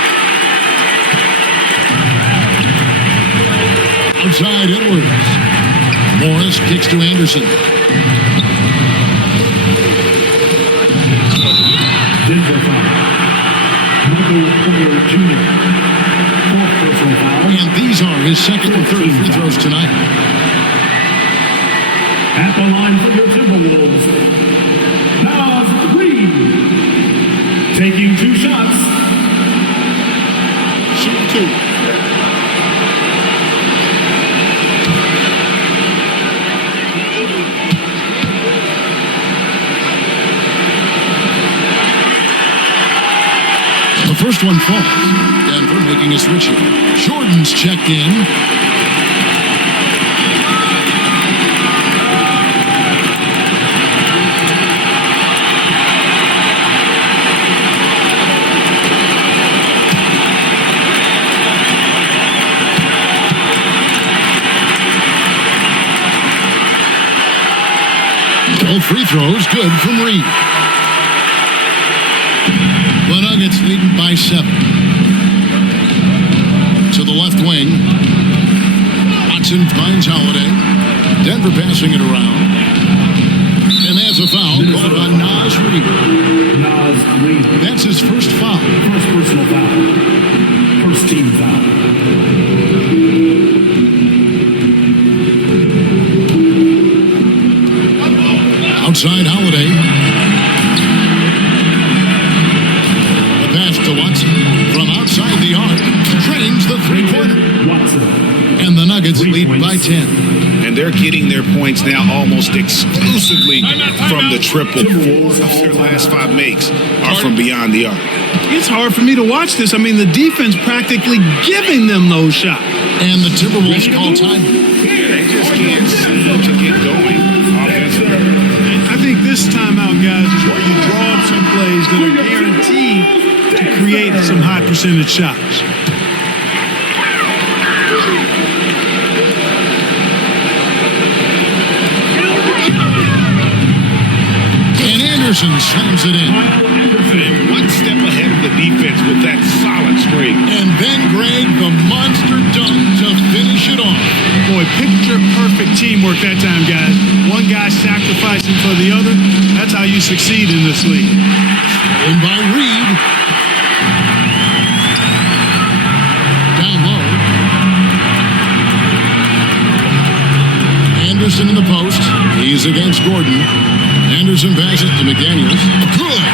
Outside, Edwards. Morris kicks to Anderson. Denver foul. Michael Porter Jr. 4th personal foul. And these are his second and third free throws tonight. At the line for your Timberwolves, Nas Reed. Taking 2 shots. Shoot 2. The first one falls. Denver making a switch here. Jordan's checked in. Both free throws good from Reed. The Nuggets leading by 7. To the left wing. Watson finds Holiday. Denver passing it around. And that's a foul called on Nas Reed. Nas Reed. That's his first foul. First personal foul. First team foul. Outside Holiday. The pass to Watson. From outside the arc. Drains the three-pointer. Watson. And the Nuggets lead by 10. And they're getting their points now almost exclusively from the triple. 4 of their last 5 makes are from beyond the arc. It's hard for me to watch this. I mean, the defense practically giving them those shots. And the Timberwolves call time. They just can't seem to get going offensively. I think this timeout, guys, is where you draw up some plays that are guaranteed to create some high percentage shots. And Anderson slams it in. And step ahead of the defense with that solid screen. And then, Greg, the monster dunk to finish it off. Boy, picture-perfect teamwork that time, guys. One guy sacrificing for the other. That's how you succeed in this league. And by Reed. Down low. Anderson in the post. He's against Gordon. Anderson passes to McDaniels. Good.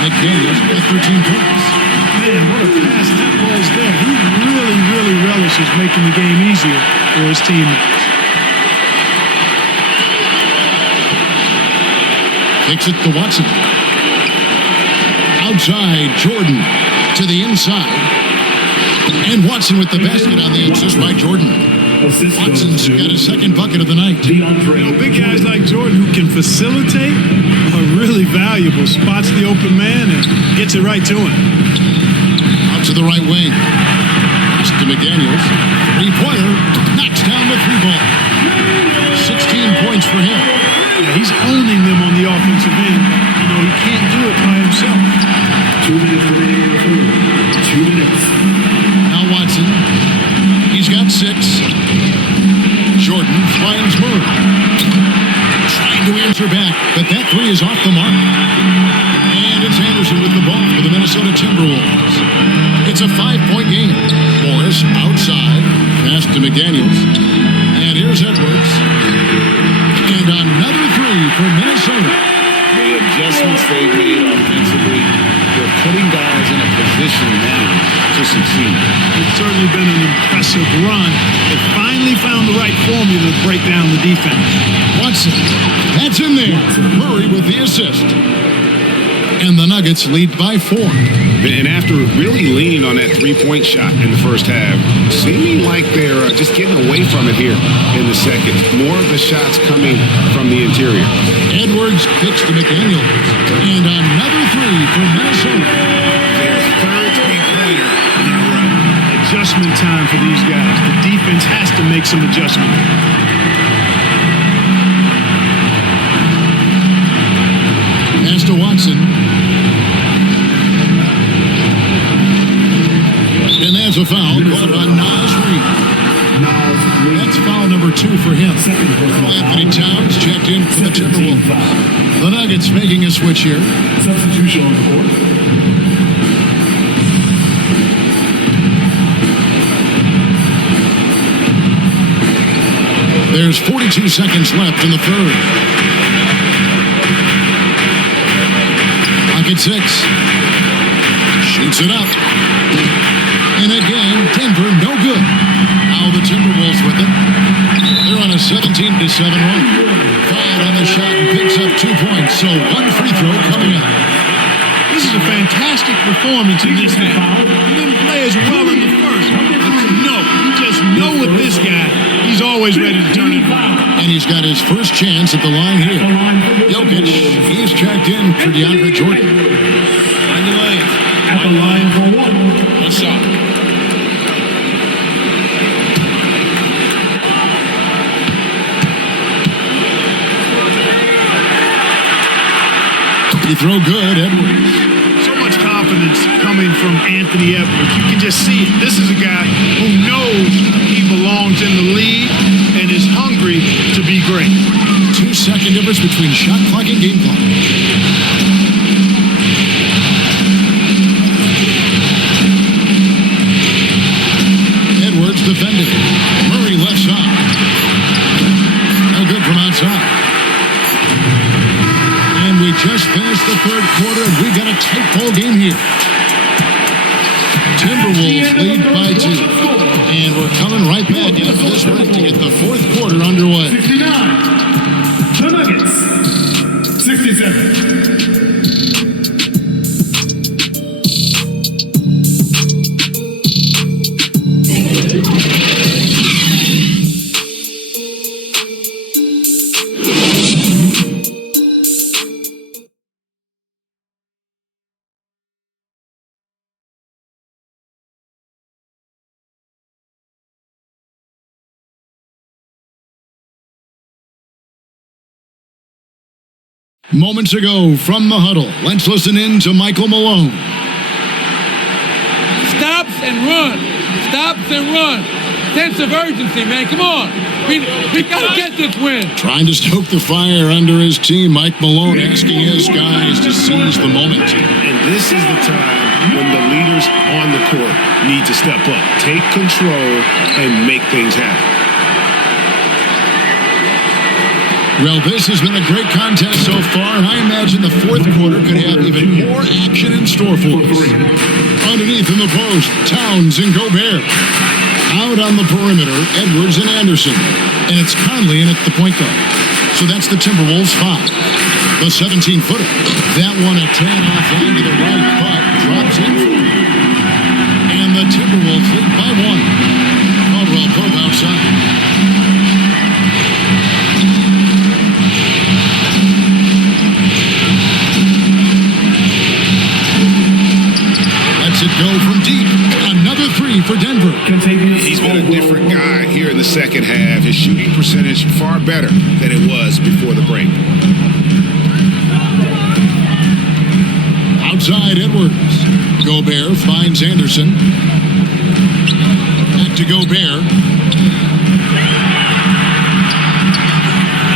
McDaniels with 13 points. Man, what a pass that was there. He really relishes making the game easier for his teammates. Kicks it to Watson. Outside, Jordan to the inside. And Watson with the basket on the assist by Jordan. Watson's got his second bucket of the night. You know, big guys like Jordan who can facilitate are really valuable. Spots the open man and gets it right to him. Out to the right wing. Pass to McDaniels. Three-pointer. Knocks down the three ball. 16 points for him. Yeah, he's owning them on the offensive end. You know, he can't do it by himself. 2 minutes remaining in the third. 2 minutes. Now Watson. He's got 6. Jordan finds Murray. Trying to answer back, but that three is off the mark. And it's Anderson with the ball for the Minnesota Timberwolves. It's a 5-point game. Morris outside. Pass to McDaniels. And here's Edwards. And another three for Minnesota. The adjustments they've made offensively, they're putting guys in a position now to succeed. It's certainly been an impressive run. They finally found the right formula to break down the defense. Watson. That's in there. Murray with the assist. And the Nuggets lead by 4. And after really leaning on that three-point shot in the first half, seeming like they're just getting away from it here in the second. More of the shots coming from the interior. Edwards kicks to McDaniels. And another three for Minnesota. Their third three-pointer in a row. Adjustment time for these guys. The defense has to make some adjustments. Pass to Watson. And that's a foul called on Nas Reed. That's foul number 2 for him. Karl-Anthony Towns checked in for the Timberwolves. The Nuggets making a switch here. Substitution on the court. There's 42 seconds left in the third. Pocket 6. Shoots it up. And again, Denver no good. Now the Timberwolves with it. They're on a 17-7 run. Fouled on the shot and picks up 2 points. So one free throw coming up. This is a fantastic performance in this half. He didn't play as well in the first. You just know with this guy, he's always ready to turn it around. And he's got his first chance at the line here. Jokic, he's checked in for DeAndre Jordan. At the line for 1. What's up? He throw good, Edwards. So much confidence coming from Anthony Edwards. You can just see it. This is a guy who knows he belongs in the league and is hungry to be great. 2-second difference between shot clock and game clock. Edwards defended. Murray left side. No good from outside. And we just finished the third quarter, and we got a tight ball game here. Timberwolves lead by 2. And we're coming right back after this break to get the fourth quarter underway. 69. The Nuggets. 67. Moments ago from the huddle, let's listen in to Michael Malone. Stops and run. Stops and run. Sense of urgency, man. Come on. We got to get this win. Trying to stoke the fire under his team, Mike Malone asking his guys to seize the moment. And this is the time when the leaders on the court need to step up, take control, and make things happen. Well, this has been a great contest so far, and I imagine the fourth quarter could have even more action in store for us. Underneath in the post, Towns and Gobert. Out on the perimeter, Edwards and Anderson. And it's Conley in at the point guard. So that's the Timberwolves 5. The 17-footer. That one a tan offline to the right, but drops in. And the Timberwolves lead by 1. Caldwell Pope outside. Lets it go from deep. Another 3 for Denver. He's been a different guy here in the second half. His shooting percentage far better than it was before the break. Outside Edwards. Gobert finds Anderson. Back to Gobert.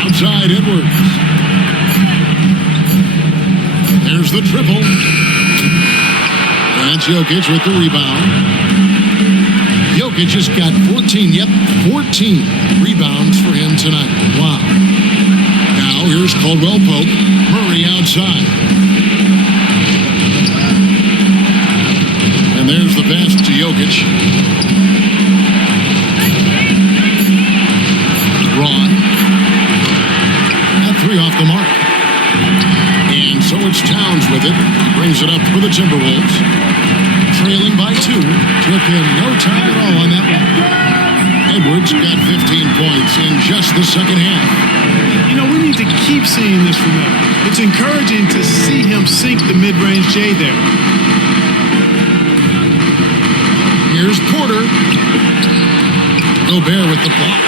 Outside Edwards. There's the triple. That's Jokic with the rebound. Jokic just got 14 rebounds for him tonight. Wow. Now here's Caldwell Pope. Murray outside. And there's the pass to Jokic. Braun. That 3 off the mark. And so it's Towns with it. Brings it up for the Timberwolves. Trailing by 2. Took him no time at all on that one. Edwards got 15 points in just the second half. You know, we need to keep seeing this from him. It's encouraging to see him sink the mid-range J there. Here's Porter. Gobert with the block.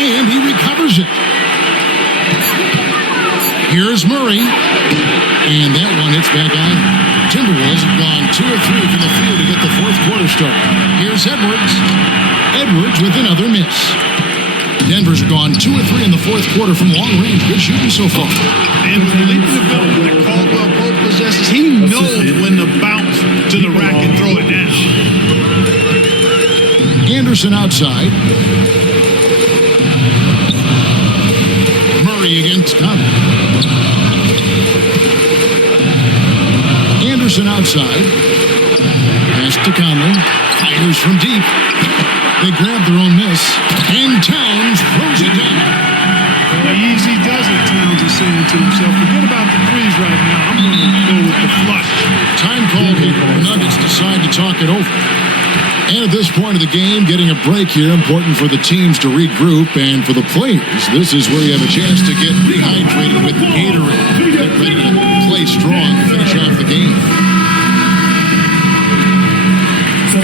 And he recovers it. Here's Murray. And that one hits back on. Timberwolves have gone 2 of 3 from the field to get the fourth quarter started. Here's Edwards. Edwards with another miss. Denver's gone 2 of 3 in the fourth quarter from long range. Good shooting so far. And with the leading ability that Caldwell Pope possesses, he knows when to bounce to the rack and throw it down. Anderson outside. Murray against Conley. Anderson outside. Pass to Conley. Fires from deep. They grab their own miss. And Towns throws it down. Well, easy does it, Towns is saying to himself. Forget about the threes right now. I'm going to go with the flush. Time called here. The Nuggets decide to talk it over. And at this point of the game, getting a break here, important for the teams to regroup, and for the players, this is where you have a chance to get rehydrated with Gatorade. Get ready to play strong to finish off the game.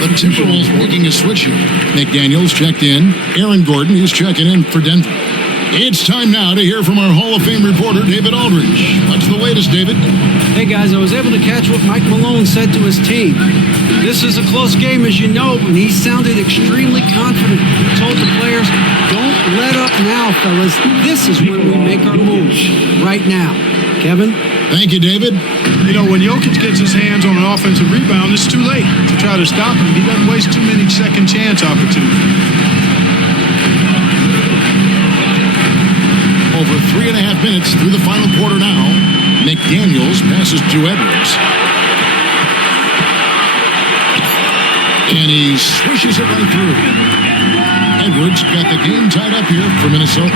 The Timberwolves working a switch here. McDaniels checked in. Aaron Gordon, he's checking in for Denver. It's time now to hear from our Hall of Fame reporter, David Aldridge. What's the latest, David? Hey, guys, I was able to catch what Mike Malone said to his team. This is a close game, as you know, and he sounded extremely confident. He told the players, don't let up now, fellas. This is when we make our moves. Right now. Kevin? Thank you, David. You know, when Jokic gets his hands on an offensive rebound, it's too late to try to stop him. He doesn't waste too many second chance opportunities. Over 3.5 minutes through the final quarter now. McDaniels passes to Edwards. And he swishes it right through. Edwards got the game tied up here for Minnesota.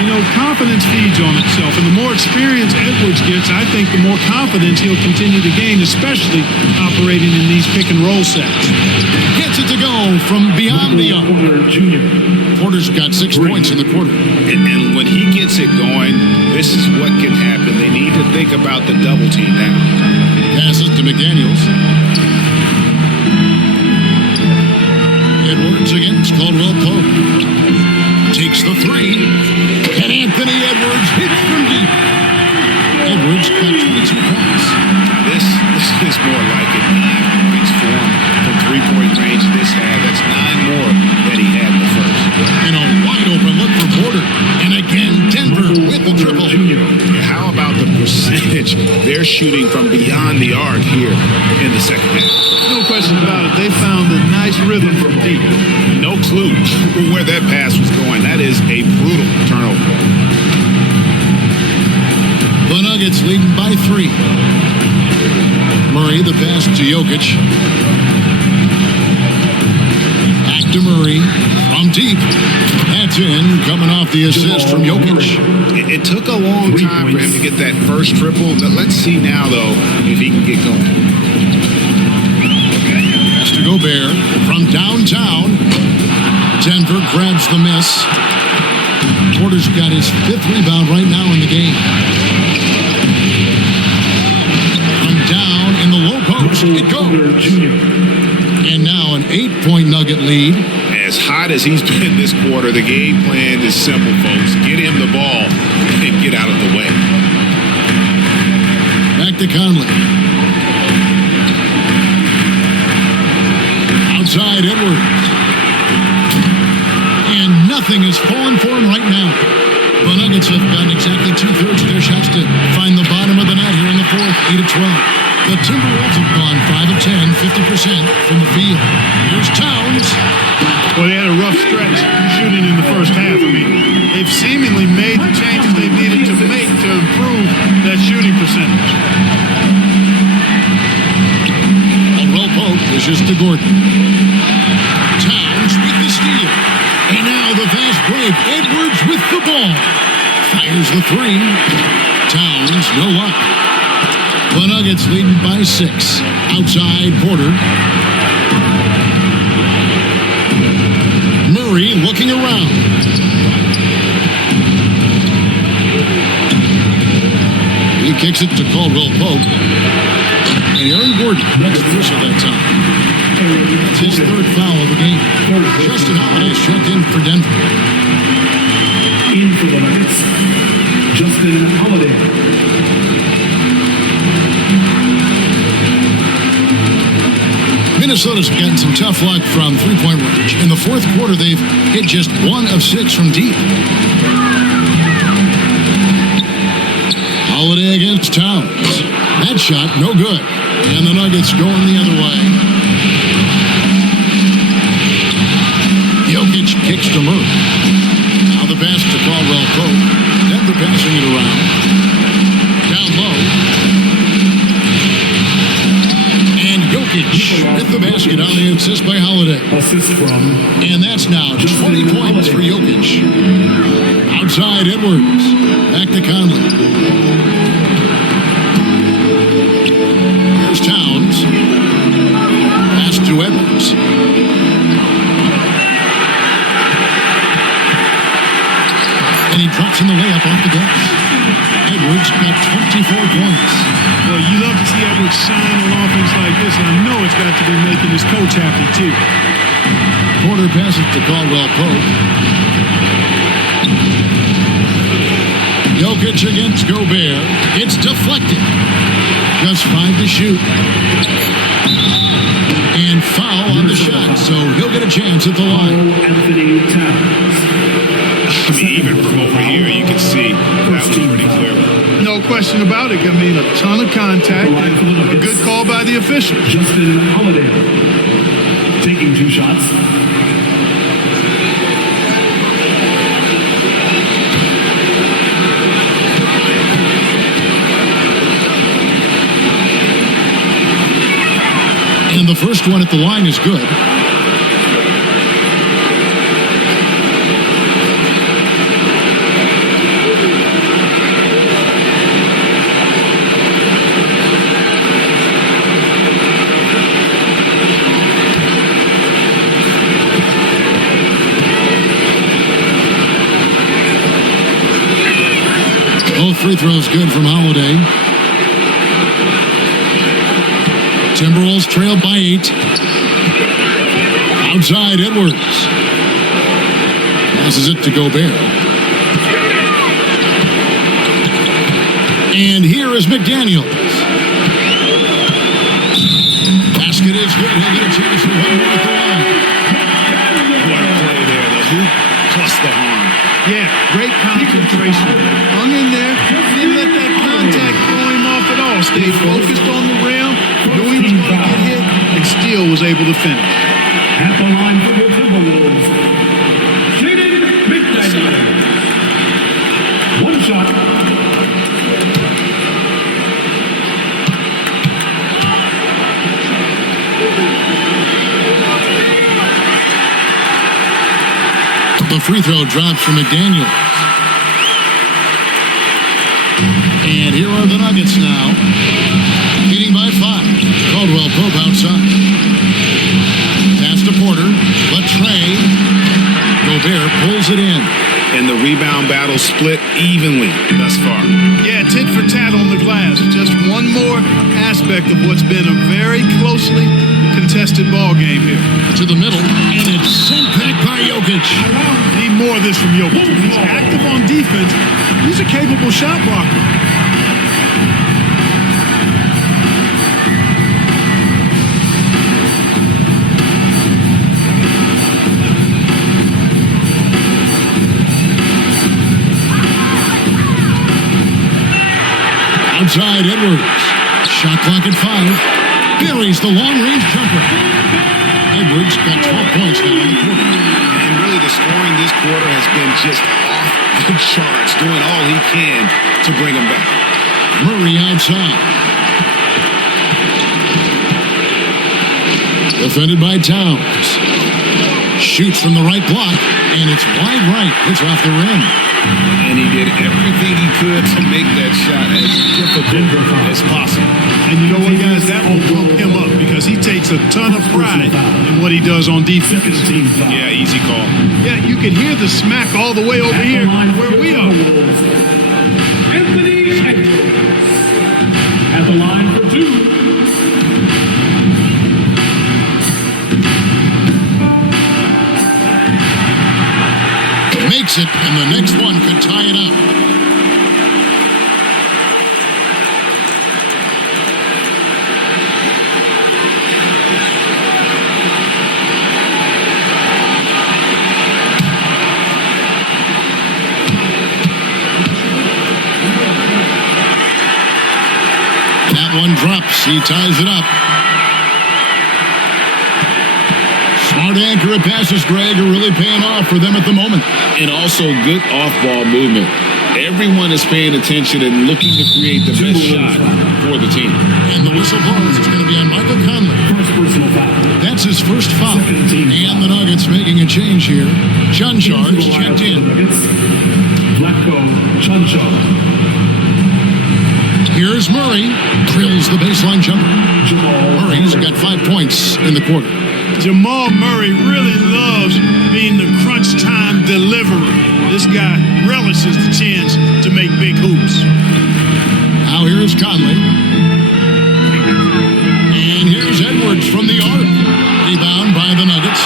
You know, confidence feeds on itself, and the more experience Edwards gets, I think the more confidence he'll continue to gain, especially operating in these pick-and-roll sets. Gets it to go from beyond the arc. Porter's got 6 points in the quarter. And when he gets it going, this is what can happen. They need to think about the double team now. Passes to McDaniels. Edwards against Caldwell Pope. Takes the 3. And Anthony Edwards hits from deep. Edwards got 22 points. This is more like it. 9 points for him from three-point range this half. That's 9 more than he had in the first. And a wide open look for Porter. And again, Denver with the triple. How about the percentage they're shooting from beyond the arc here in the second half? No question about it. They found a nice rhythm from deep. No clue where that pass was going. That is a brutal turnover. The Nuggets leading by 3. Murray, the pass to Jokic. Back to Murray from deep. That's in, coming off the assist from Jokic. It took a long time for him to get that first triple. Let's see now, though, if he can get going. Pass to Gobert from downtown. Denver grabs the miss. Porter's got his 5th rebound right now in the game. From down in the low post, it goes. And now an 8-point Nugget lead. As hot as he's been this quarter, the game plan is simple, folks. Get him the ball and get out of the way. Back to Conley. Outside Edwards. And nothing is falling for him right now. The Nuggets have gotten exactly 2/3 of their shots to find the bottom of the net here in the fourth, 8 of 12. The Timberwolves have gone 5 of 10, 50% from the field. Here's Towns. Well, they had a rough stretch shooting in the first half. I mean, they've seemingly made the changes they've needed to make to improve that shooting percentage. Caldwell Pope dishes to Gordon. Towns with the steal. And now the fast break. Edwards with the ball. Fires the 3. Towns, no luck. The Nuggets leading by 6. Outside Porter. Murray looking around. He kicks it to Caldwell Pope. And Aaron Gordon makes the whistle that time. That's his 3rd foul of the game. Justin Holiday checked in for Denver. In for the Nuggets, Justin Holiday. Minnesota's gotten some tough luck from three-point range. In the fourth quarter, they've hit just 1 of 6 from deep. Holiday against Towns. That shot, no good. And the Nuggets going the other way. Jokic kicks to Murray. Now the pass to Caldwell Pope. Denver passing it around. Down low. And Jokic with the basket on the assist by Holiday. Assist from. And that's now 20 points for Jokic. Outside Edwards. Back to Conley. Here's Towns. Pass to Edwards. And he drops in the layup off the glass. Edwards got 24 points. Well, you love to see Edwards shine on offense like this, and I know it's got to be making his coach happy, too. Porter passes to Caldwell Pope. Jokic against Gobert. It's deflected. Just 5 to shoot. And foul on the shot, so he'll get a chance at the line. Karl-Anthony Towns. I mean, even from over here, you can see that was pretty clear. No question about it. I mean, a ton of contact. A good call by the official. Justin Holiday taking 2 shots. And the first one at the line is good. Both free throws good from Holiday. Timberwolves trailed by 8. Outside Edwards. Passes it to Gobert. And here is McDaniel. Basket is good. He'll get a chance for one more at the line. What a play there. The hoop plus the arm. Yeah, great concentration. Hung in there. Didn't let that contact throw him off at all. Stayed focused on the rim. Knew he was going to get hit and still was able to finish. At the line for the Timberwolves, McDaniel. One shot. The free throw drops from McDaniel. And here are the Nuggets now. Leading by 5. Caldwell Pope outside. Pass to Porter. But Trey. Gobert pulls it in. And the rebound battle split evenly thus far. Yeah, tit for tat on the glass. Just one more aspect of what's been a very closely contested ball game here. To the middle, and it's sent back by Jokic. Need more of this from Jokic. When he's active on defense, he's a capable shot blocker. Outside Edwards. Shot clock at 5. Buries the long-range jumper. Edwards got 12 points now in the quarter. And really the scoring this quarter has been just off the charts, doing all he can to bring him back. Murray outside. Defended by Towns. Shoots from the right block, and it's wide right. It's off the rim. And he did everything he could to make that shot as difficult as possible. And you know what, guys? That will pump him up because he takes a ton of pride in what he does on defense. Yeah, easy call. Yeah, you can hear the smack all the way over here where we are. Anthony Edwards. At the line for 2. Makes it, and the next one could tie it up. That one drops. He ties it up. Smart accurate passes, Greg, are really paying off for them at the moment. And also good off-ball movement. Everyone is paying attention and looking to create the best shot for the team. And the whistle blows. It's going to be on Michael Conley. First personal foul. That's his first foul. And the Nuggets making a change here. Chuncharge checked in. Vlatko Chuncho. Here's Murray. Drills the baseline jumper. Murray's got 5 points in the quarter. Jamal Murray really loves being the crunch time deliverer. This guy relishes the chance to make big hoops. Now here's Conley. And here's Edwards from the arc. Rebound by the Nuggets.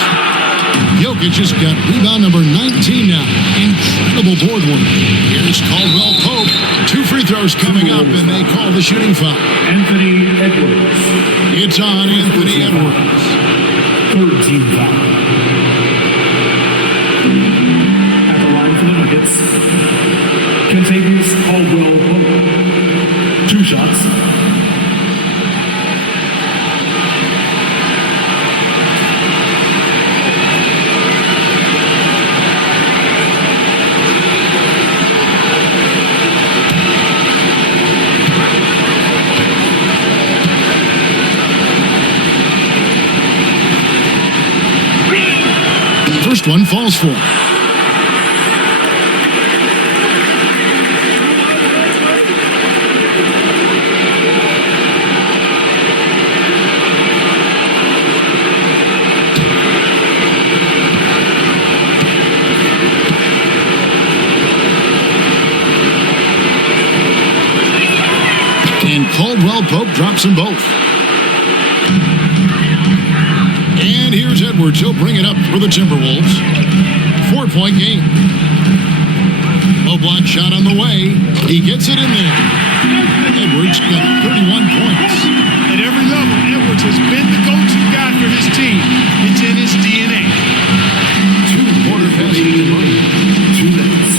Jokic has got rebound number 19 now. Incredible board work. Here's Caldwell Pope. 2 free throws coming up, and they call the shooting foul. Anthony Edwards. It's on Anthony Edwards. Third team foul. At the line for the Nuggets, Kentavious Caldwell Pope. 2 shots. First one falls for. And Caldwell Pope drops them both. And here's Edwards. He'll bring it up for the Timberwolves. 4-point game. Low block shot on the way. He gets it in there. Edwards got 31 points. At every level, Edwards has been the go-to guy for his team. It's in his DNA. Quarter passes to Murray. 2 minutes.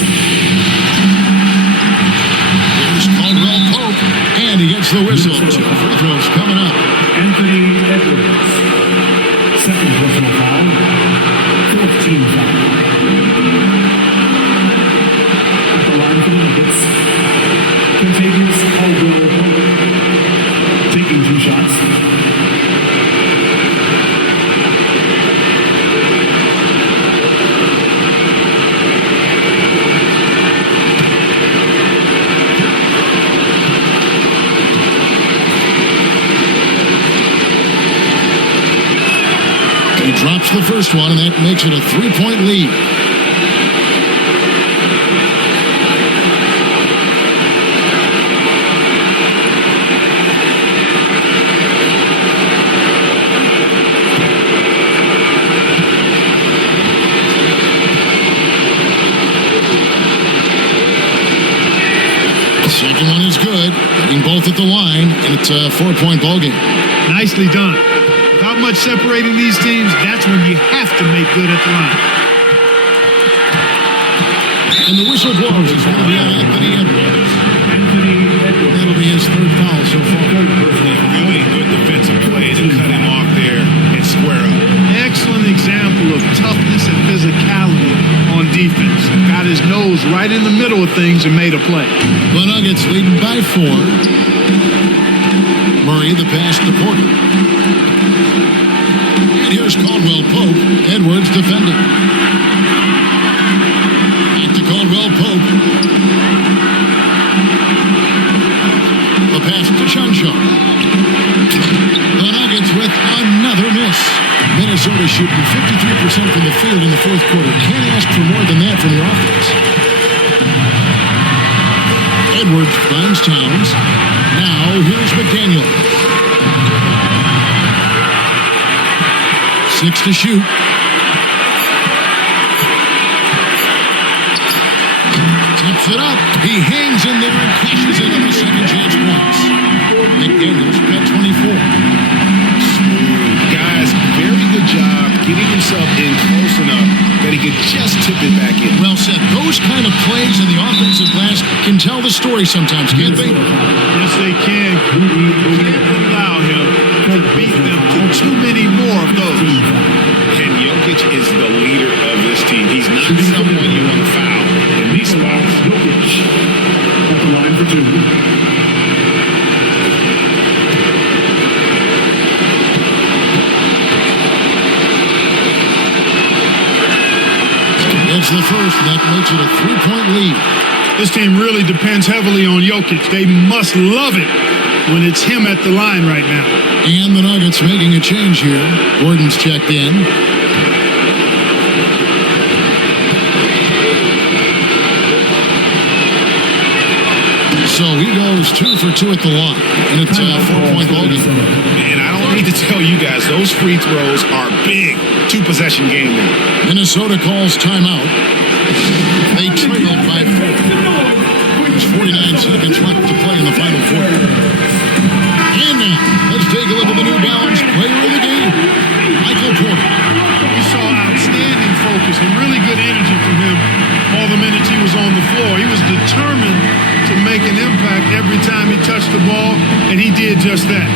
Here's Caldwell Pope, and he gets the whistle. 2 free throws coming up. Anthony Edwards. Second personal foul. 4th team foul. At the line for the Nuggets. Contagious Caldwell Pope. Taking 2 shots. He drops the first one, and that makes it a 3-point lead. The second one is good, getting both at the line, and it's a 4-point ball game. Nicely done. Without much separating these teams, that's when you have to make good at the line. And the whistle blows. It's going to be on Anthony Edwards. That'll be his 3rd foul so far. Really good defensive play to cut him off there and square up. Excellent example of toughness and physicality on defense. Got his nose right in the middle of things and made a play. The Nuggets leading by 4. Murray the pass to Porter. And here's Caldwell Pope. Edwards defending. Back to Caldwell Pope. The pass to Shanshaw. The Nuggets with another miss. Minnesota shooting 53% from the field in the 4th quarter. Can't ask for more than that from your offense. Edwards finds Towns. Now here's McDaniel. 6 to shoot. Tips it up. He hangs in there and cashes in on the second chance points. McDaniel's got 24. Guys, very good job getting himself in close enough that he could just tip it back in. Well said. Those kind of plays in the offensive glass can tell the story sometimes, can't they? Yes, they can. We can't allow him to beat them to too many more of those. And Jokic is the leader of this team. He's not someone you want to foul in these spots. Jokic. At the line for 2. It's the first, and that makes it a 3-point lead. This team really depends heavily on Jokic. They must love it when it's him at the line right now. And the Nuggets making a change here. Gordon's checked in. So he goes 2 for 2 at the line, and it's a 4-point ball game. And I don't need to tell you guys, those free throws are big. 2-possession game now. Minnesota calls timeout. They trail by 4. There's 49 seconds left to play in the final quarter. And now, let's take a look at the New Balance player of the game, Michael Porter. We saw outstanding focus and really good energy from him all the minutes he was on the floor. He was determined to make an impact every time he touched the ball, and he did just that.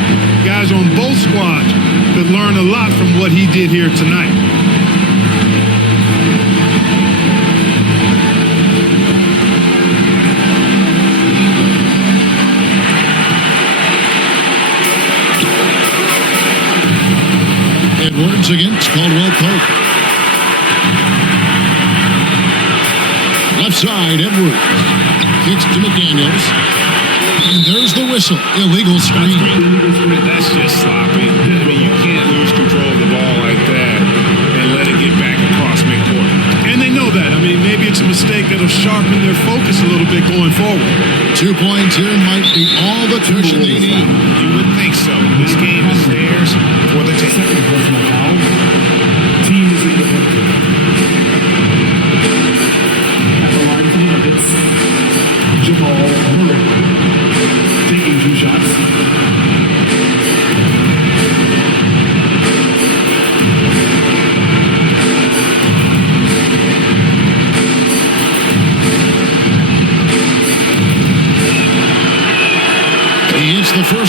Guys on both squads could learn a lot from what he did here tonight. Edwards against Caldwell Pope. Left side, Edwards. Kicks to McDaniels. And there's the whistle. Illegal screen. That's just sloppy. I mean, you can't lose control of the ball like that and let it get back across midcourt. And they know that. I mean, maybe it's a mistake that'll sharpen their focus a little bit going forward. 2 points here might be all the cushion they need. You would think so. This game is theirs for the taking. Second personal foul. Team is in the at the line for the Nuggets.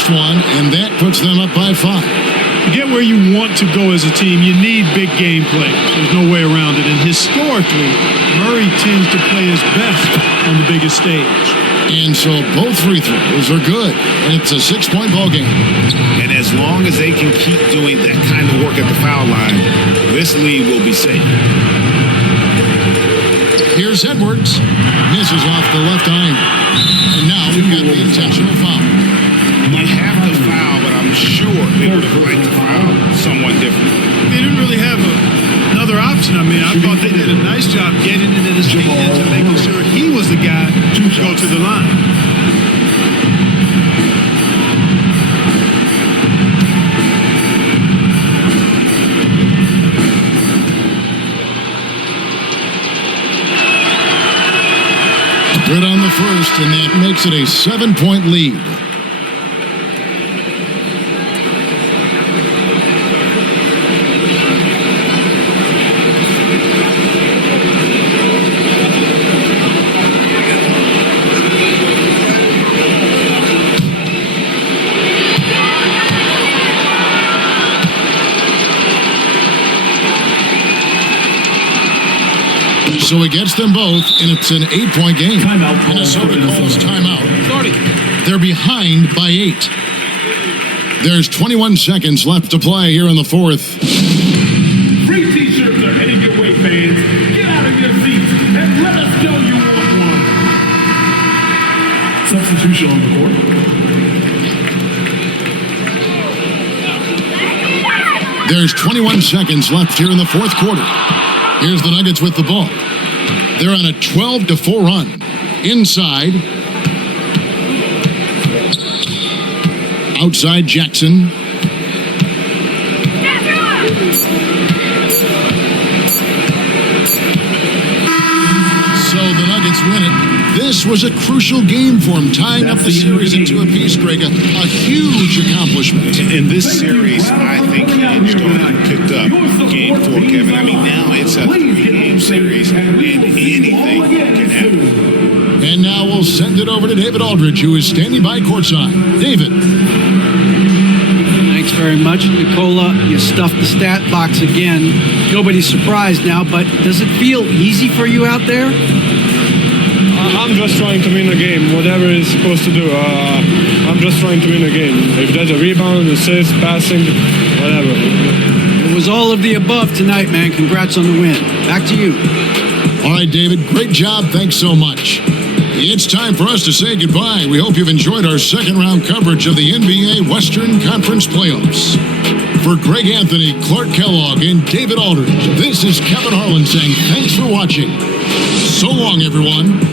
first one, and that puts them up by 5. To get where you want to go as a team, you need big game plays. There's no way around it. And historically, Murray tends to play his best on the biggest stage. And so both free throws are good. And it's a 6-point ball game. And as long as they can keep doing that kind of work at the foul line, this lead will be safe. Here's Edwards. Misses off the left iron. And now we've got the intentional foul. You have the foul, but I'm sure they would have liked to foul someone different. They didn't really have another option. I mean, I thought they did a nice job getting into his feet and making sure he was the guy to go to the line. Good on the first, and that makes it a 7-point lead. So he gets them both, and it's an 8-point game. Timeout. Minnesota calls timeout. They're behind by 8. There's 21 seconds left to play here in the fourth. Free t-shirts are heading your way, fans. Get out of your seats and let us know you want one. Substitution on the court. There's 21 seconds left here in the fourth quarter. Here's the Nuggets with the ball. They're on a 12-4 run. Inside. Outside Jackson. So the Nuggets win it. This was a crucial game for them, tying up the series into a piece, Greg. A huge accomplishment. In this series, I think it's going to be picked up game 4, Kevin. I mean, now it's a 3-game series, and anything can happen. And now we'll send it over to David Aldridge, who is standing by courtside. David. Thanks very much, Nicola. You stuffed the stat box again. Nobody's surprised now, but does it feel easy for you out there? I'm just trying to win a game, whatever it's supposed to do. I'm just trying to win a game. If there's a rebound, assist, passing, whatever. It was all of the above tonight, man. Congrats on the win. Back to you. All right, David, great job. Thanks so much. It's time for us to say goodbye. We hope you've enjoyed our second-round coverage of the NBA Western Conference Playoffs. For Greg Anthony, Clark Kellogg, and David Aldridge, this is Kevin Harlan saying thanks for watching. So long, everyone.